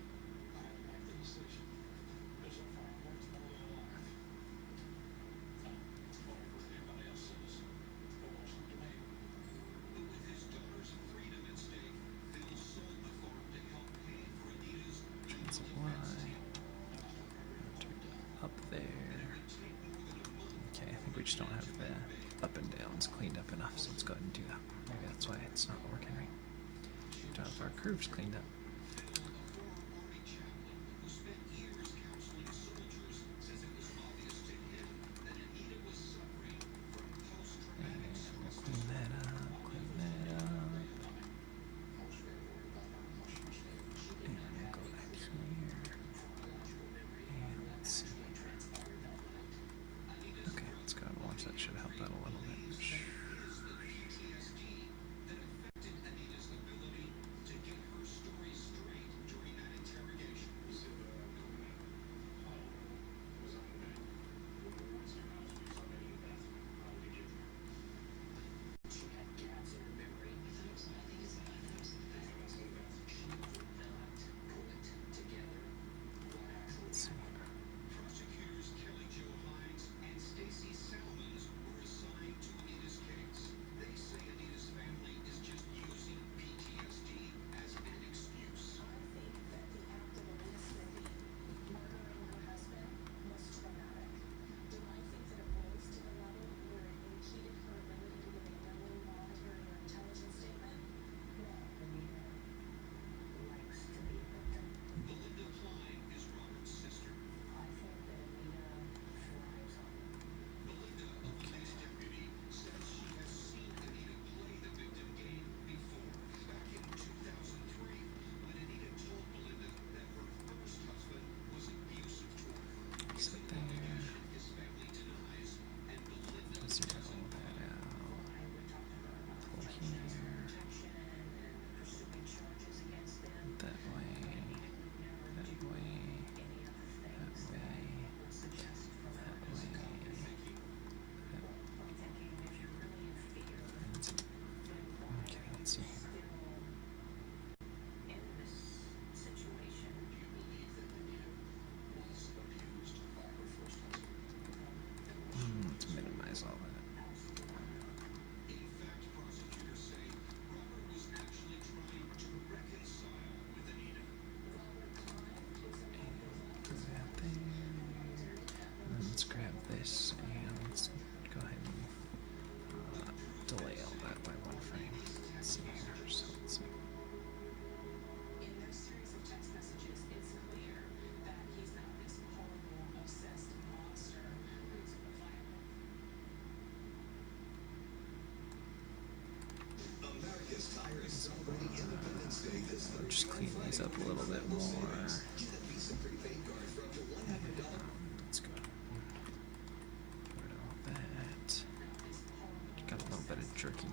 Up there. Okay, I think we just don't have the up and downs cleaned up enough, so let's go ahead and do that. Maybe that's why it's not working right. Don't have our curves cleaned up. That should help out a little bit.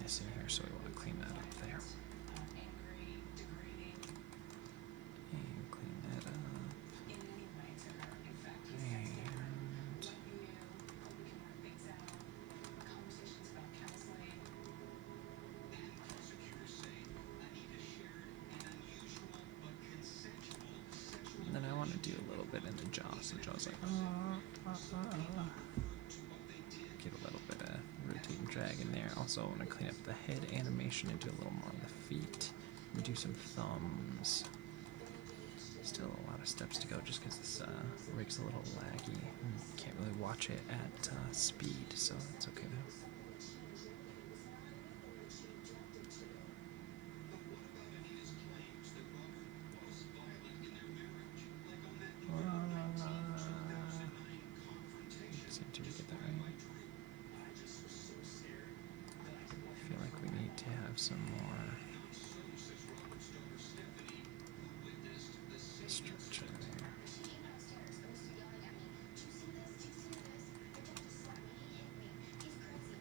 missing here, so we want to clean that up there. And clean that up. And then I want to do a little bit in the jaw, so the jaw's like, get a little bit of rotate and drag in there. Also, I want to clean up the head animation and do a little more on the feet. And do some thumbs. Still a lot of steps to go just because this rig's a little laggy. Can't really watch it at speed, so it's okay though. Did we get that right? I feel like we need to have some more structure there.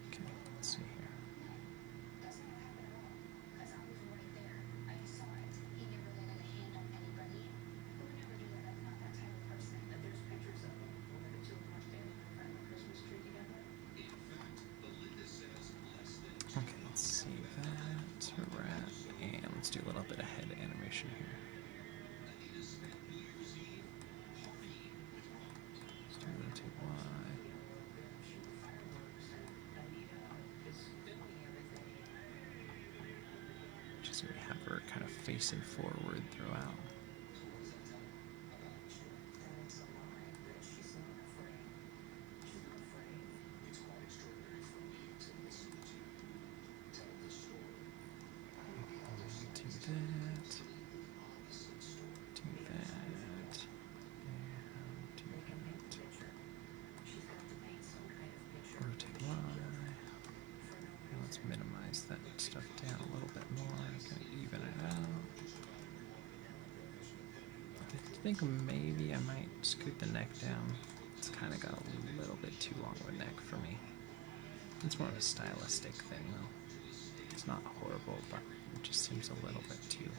Okay, let's see here. Okay, let's see that's where we're at, and let's do a little bit of head animation here. Let's do rotate Y. Just so we have her kind of facing forward throughout. Rotate Y. And let's minimize that stuff down a little bit more, kind of even it out. I think maybe I might scoot the neck down. It's kind of got a little bit too long of a neck for me. It's more of a stylistic thing though. It's not horrible, but it just seems a little bit too.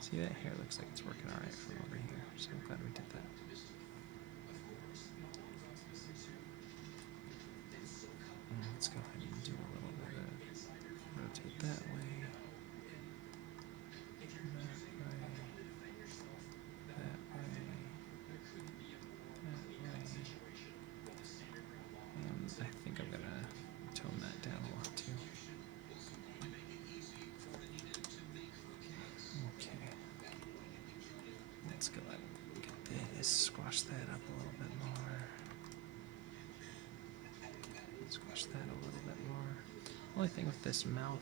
See, that hair looks like it's working alright from over here, so I'm glad we did that. Let's go ahead and do a little bit of rotate that way. That way. And I think I'm gonna tone that down a lot too. Okay. Let's go ahead and get this, squash that up a little bit more. Squash that a little bit more. Only thing with this mouth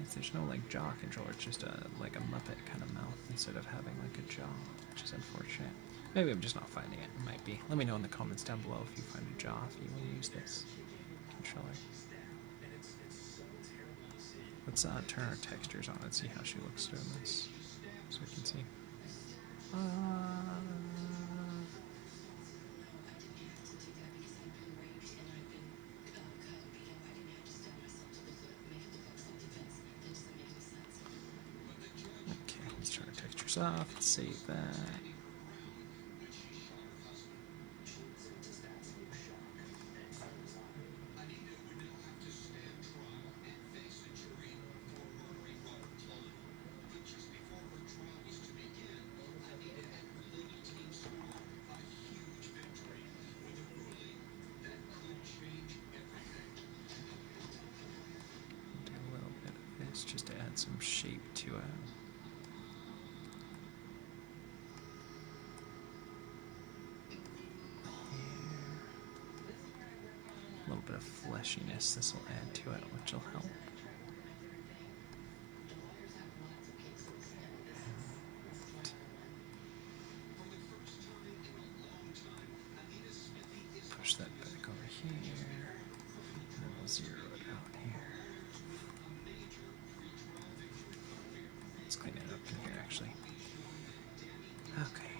is there's no like jaw control. It's just like a Muppet kind of mouth instead of having like a jaw, which is unfortunate. Maybe I'm just not finding it. It might be. Let me know in the comments down below if you find a jaw if you want to use this controller. Let's turn our textures on and see how she looks doing this, so we can see. Okay, let's turn our textures off. Let's save that. Just to add some shape to it. A little bit of fleshiness this will add to it, which will help. Push that back over here, and then we'll zero it out here. Let's clean it up in here, actually. Okay.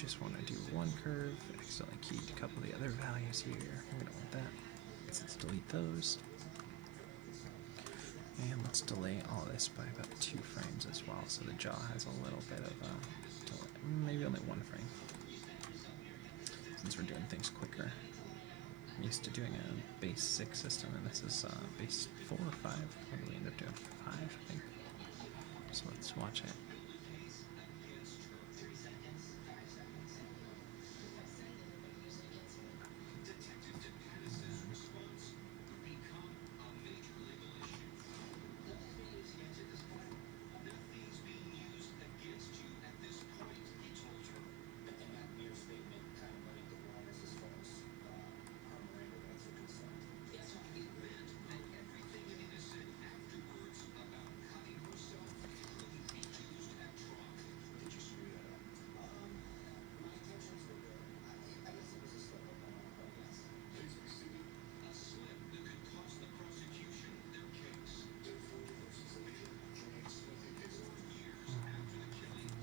just want to do one curve. I accidentally keyed a couple of the other values here. We don't want that. So let's delete those. And let's delay all this by about 2 frames as well, so the jaw has a little bit of a delay. Maybe only 1 frame, since we're doing things quicker. I'm used to doing a base 6 system, and this is base 4 or 5. What do we end up doing? 5, I think. So let's watch it.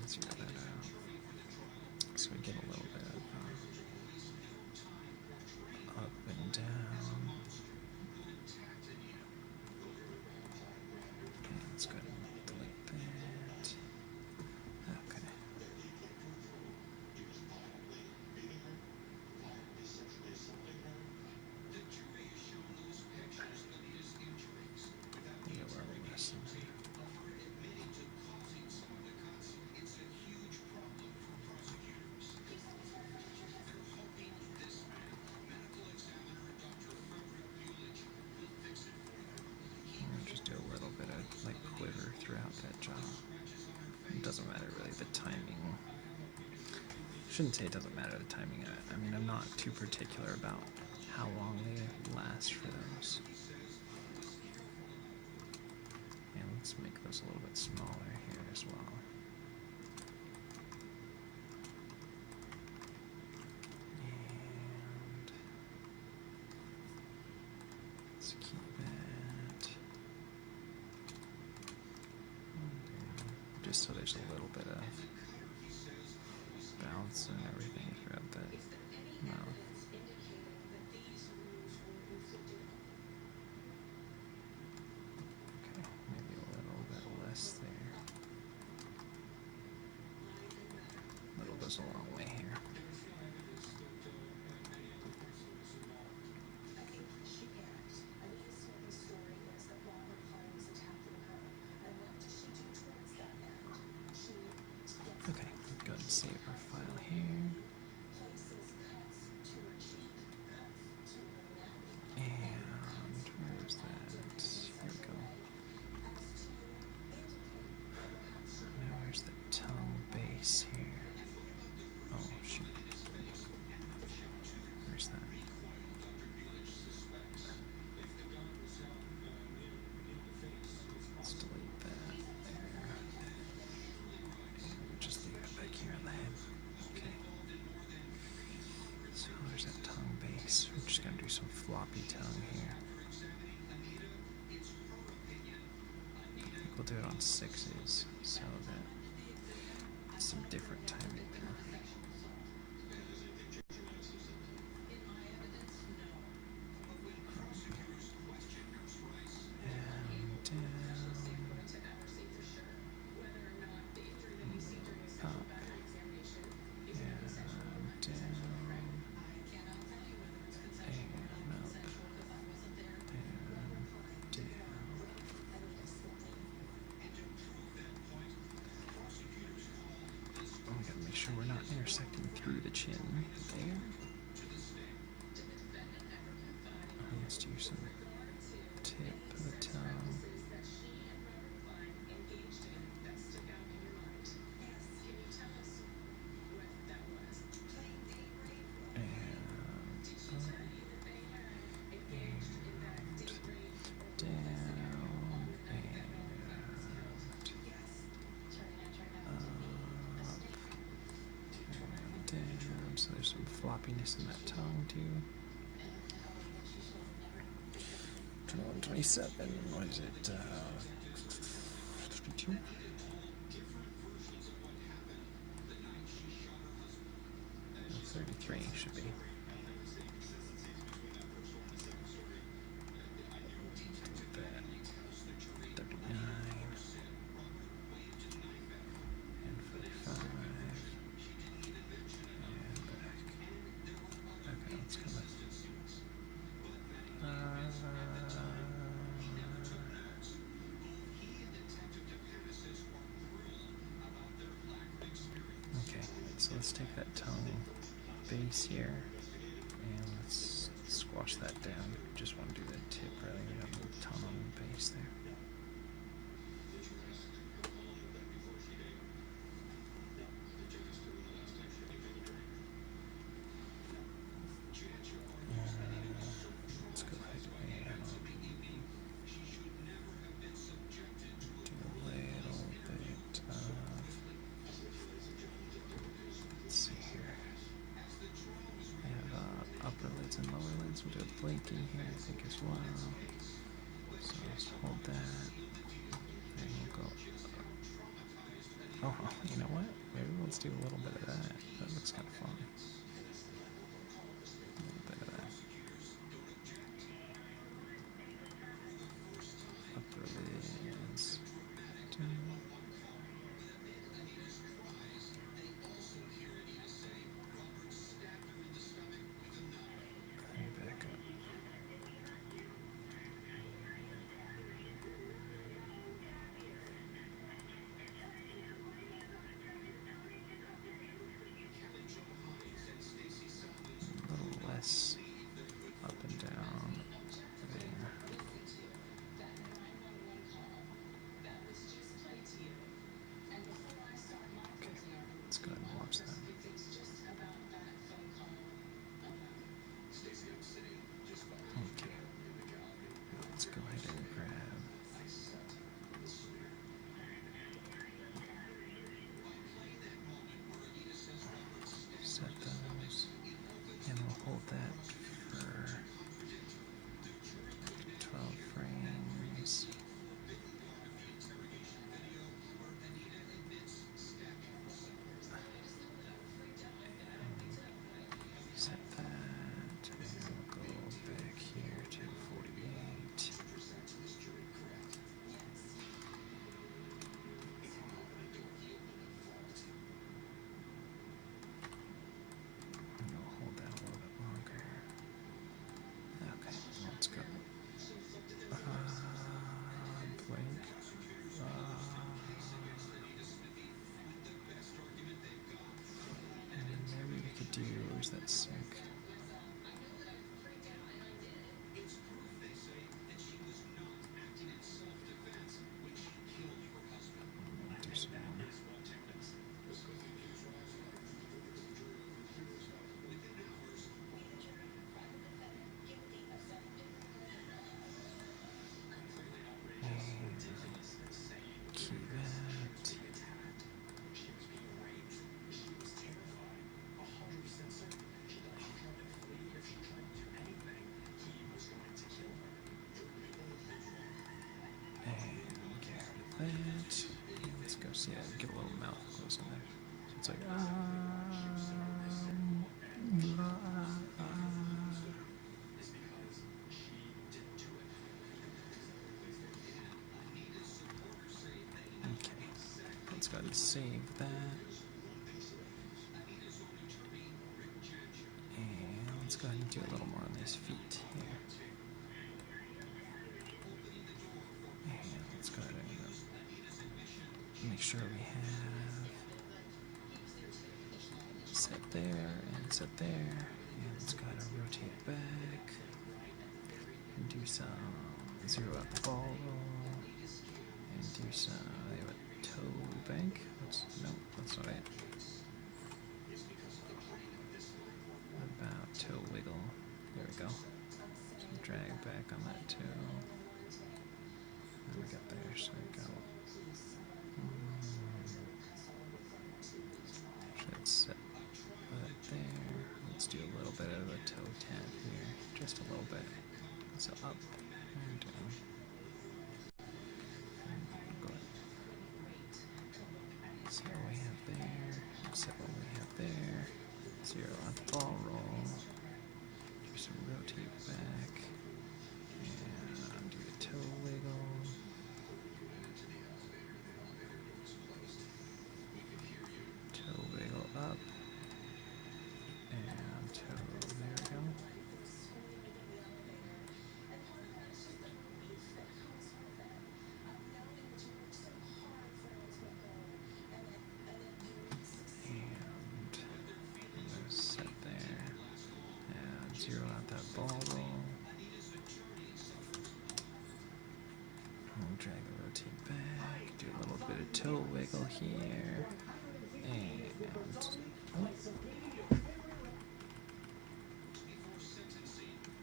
Let's get that out. So we get a little bit of up and down. Okay, let's go ahead and delete that. Okay. Yeah, where are we missing? Just do a little bit of like quiver throughout that jaw. It doesn't matter really the timing. I shouldn't say it doesn't matter the timing. I mean, I'm not too particular about how long they last for those. And let's make those a little bit smaller here as well. And let's keep that. Just so there's a little bit of bounce and everything throughout that mouth. Okay, maybe a little bit less there. Little goes a long way here. Okay, go ahead and save our file here. And where's that? Here we go. Now where's the tongue base here? Oh shoot. Where's that? Let's delete that there. And just leave it back here on the head. Okay. So there's that tongue base. We're just gonna do some floppy tongue here. I think we'll do it on 6s so that it's some different timing there. And down. Up. And down. We gotta make sure we're not intersecting through the chin there. Let's do some tip of the tongue. So there's some floppiness in that tongue too. 27, what is it? 32? 33 should be. That 39 and 45 and back. Okay, let's go back. Okay, so let's take that tone base here and let's squash that down. Just want to do the tip really. We have the tone on the base there. Let's go ahead and do a little bit of, let's see here. We have upper lids and lower lids. We'll do a blinking here, I think, as well. So let's hold that. Then we'll go. Oh, you know what? Maybe let's do a little bit of that. That looks kind of fun. A little bit of that. Upper lids. And back up. A little less up and down there. Okay, let's go ahead and watch that. Okay, let's go ahead and grab. Set those, and we'll hold that for 12 frames. Set that, and we'll go back here to 48. And we'll hold that a little bit longer. Okay, let's go. Blink. And maybe we could do, where's that sync? Do some key that. And get rid of that. And let's go see that. Get a little mouth close in there. So it's like Okay, let's go ahead and save that. And let's go ahead and do a little more on these feet here. And let's go ahead and make sure we have set there and set there. And let's go ahead and rotate back and do some zero out the ball roll and do some. They have a toe bank. No, that's not it. What about toe wiggle? There we go. Some drag back on that toe. And we got there, so we go. Should set that there. Let's do a little bit of a toe tap here, just a little bit. So up and down. Go ahead. Set what we have there. Set what we have there. Zero out ball roll, do some rotate back, and do a toe wiggle. Toe wiggle up, and toe, there we go. And set there, and zero out that ball roll. We'll drag the rotate back, do a little bit of toe wiggle here, and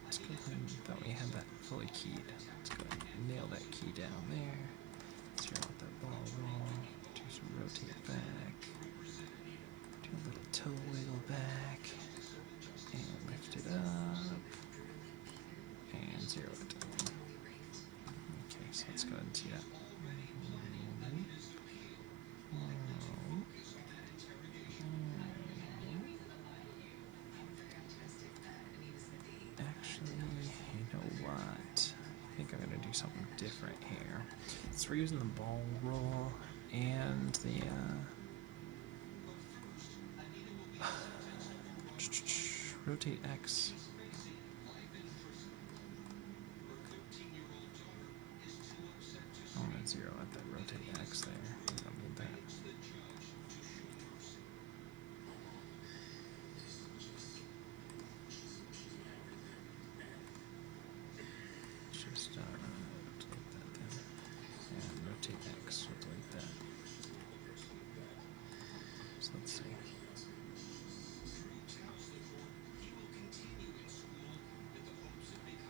let's go ahead and thought we had that fully keyed. Let's go ahead and nail that key down there. Zero out that ball roll, do some rotate back, do a little toe wiggle back, and lift it up, and zero it down. Okay, so let's go ahead and see that. Actually, you know what? I think I'm going to do something different here. So we're using the ball roll and the rotate X. I'm going to zero out that rotate X there. We don't need that. Just delete that then. And rotate X, we'll delete that. So let's see.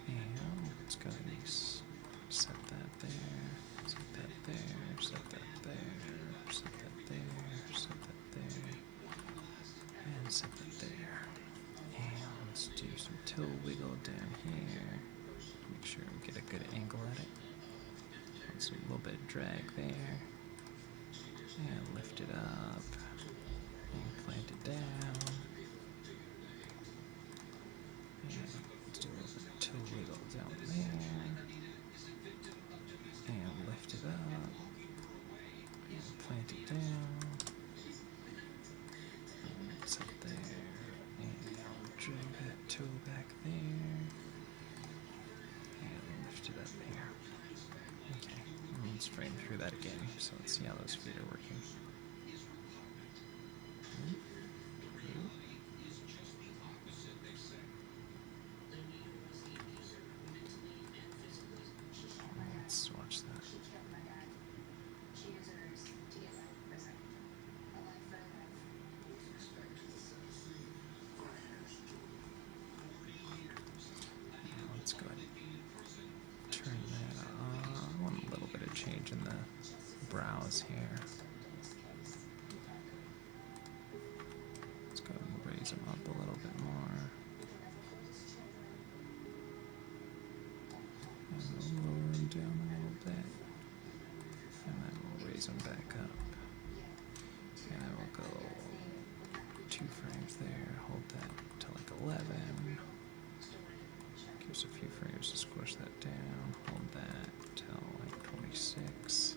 And let's go ahead and set that there, set that there, set that there, set that there, set that there, and set that there. And let's do some toe wiggle down here. Make sure we get a good angle at it. Let's do a little bit of drag there. And lift it up. And plant it down. And let's do a little bit of toe wiggle down there. And lift it up. And plant it down. And set there. And drag that toe back there. And lift it up here. Okay, let's frame through that again. So let's see how those feet are working. Let's watch that. Now let's go ahead and turn that on. I want a little bit of change in the brows here. Let's go ahead and raise them up a little bit more. And we'll lower them down a little bit. And then we'll raise them back up. And then we'll go 2 frames there, hold that to like 11. Give us a few frames to squish that down, hold that till like 26.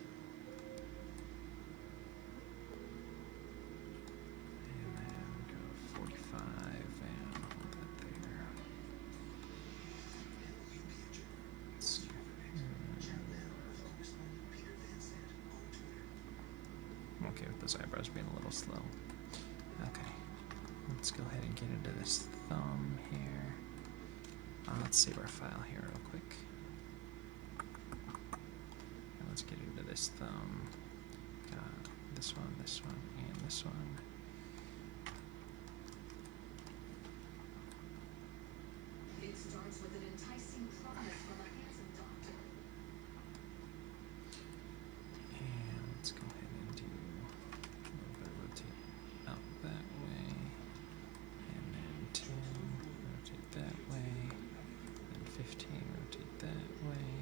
And then go 45 and hold that there. Let's see. I'm okay with those eyebrows being a little slow. Okay, let's go ahead and get into this thumb here. Let's save our file here real quick. And let's get into this thumb. Got this one, and this one. It starts with an enticing promise from a handsome doctor. And let's go ahead and do a little bit of rotate out that way. And then 10, rotate that way. And 15, rotate that way.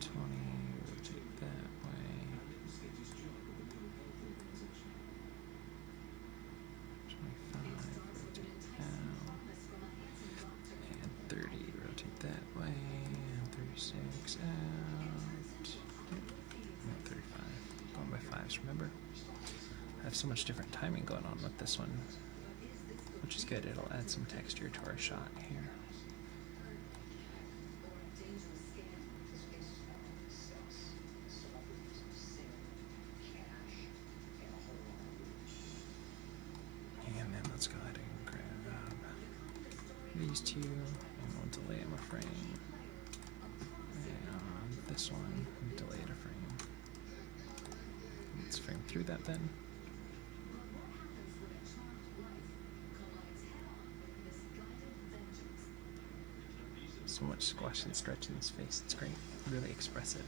20, rotate that way. so much different timing going on with this one, which is good. It'll add some texture to our shot here. And then let's go ahead and grab these two, and we'll delay them a frame. And this one, delay it a frame. Let's frame through that then. So much squash and stretch in his face. It's great. Really expressive.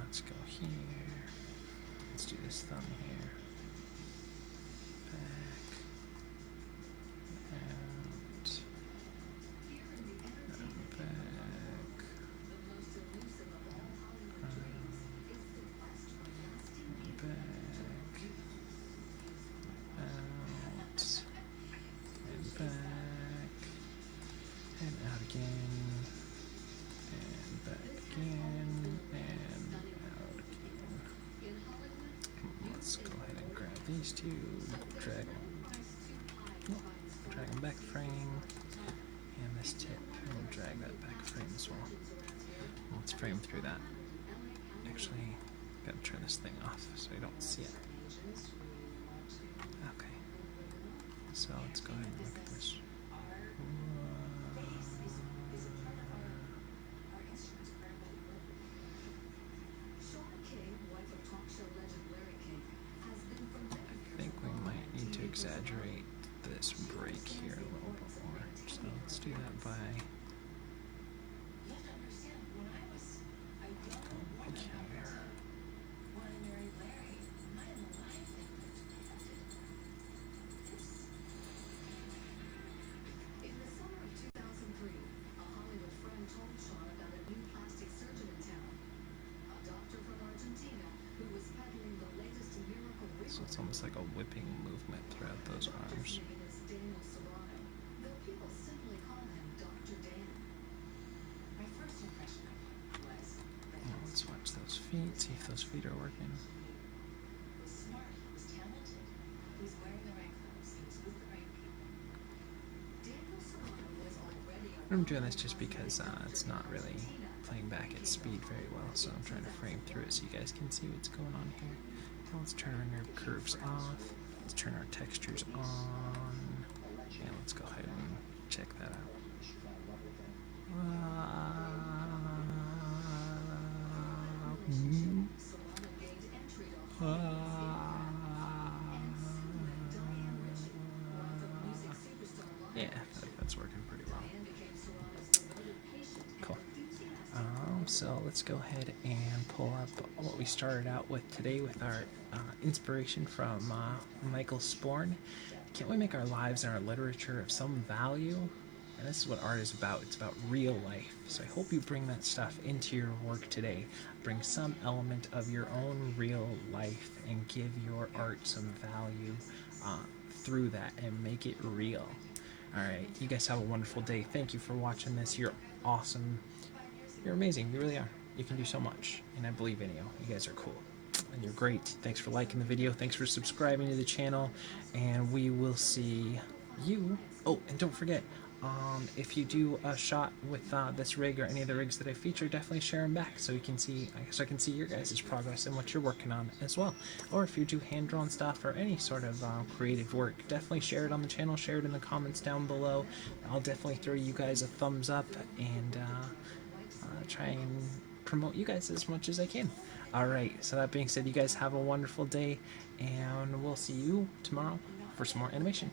Let's go here. Let's do this thumb here. Back. Out. And back. Back. Out. And back. And out again. And back again. And out again. Let's go ahead and grab these two. Drag them back frame. And this tip. And we'll drag that back frame as well. Let's frame through that. Actually, gotta turn this thing off so I don't see it. Okay. So let's go ahead and look at this. I think we might need to exaggerate this break here a little bit more. So let's do that by so it's almost like a whipping movement throughout those arms. Now let's watch those feet, see if those feet are working. I'm doing this just because it's not really playing back at speed very well, so I'm trying to frame through it so you guys can see what's going on here. Now let's turn our nerve curves off. Let's turn our textures on. And let's go ahead and check that out. Yeah, that's working pretty well. Cool. So let's go ahead and pull up what we started out with today with our inspiration from Michael Sporn. Can't we make our lives and our literature of some value? And this is what art is about. It's about real life. So I hope you bring that stuff into your work today. Bring some element of your own real life and give your art some value through that and make it real. Alright, you guys have a wonderful day. Thank you for watching this. You're awesome. You're amazing. You really are. You can do so much. And I believe in you. You guys are cool. And you're great. Thanks for liking the video. Thanks for subscribing to the channel. And we will see you. Oh, and don't forget, if you do a shot with this rig or any of the rigs that I feature, definitely share them back so you can see, so I can see your guys' progress and what you're working on as well. Or if you do hand-drawn stuff or any sort of creative work, definitely share it on the channel, share it in the comments down below. I'll definitely throw you guys a thumbs up and try and promote you guys as much as I can. Alright, so that being said, you guys have a wonderful day, and we'll see you tomorrow for some more animation.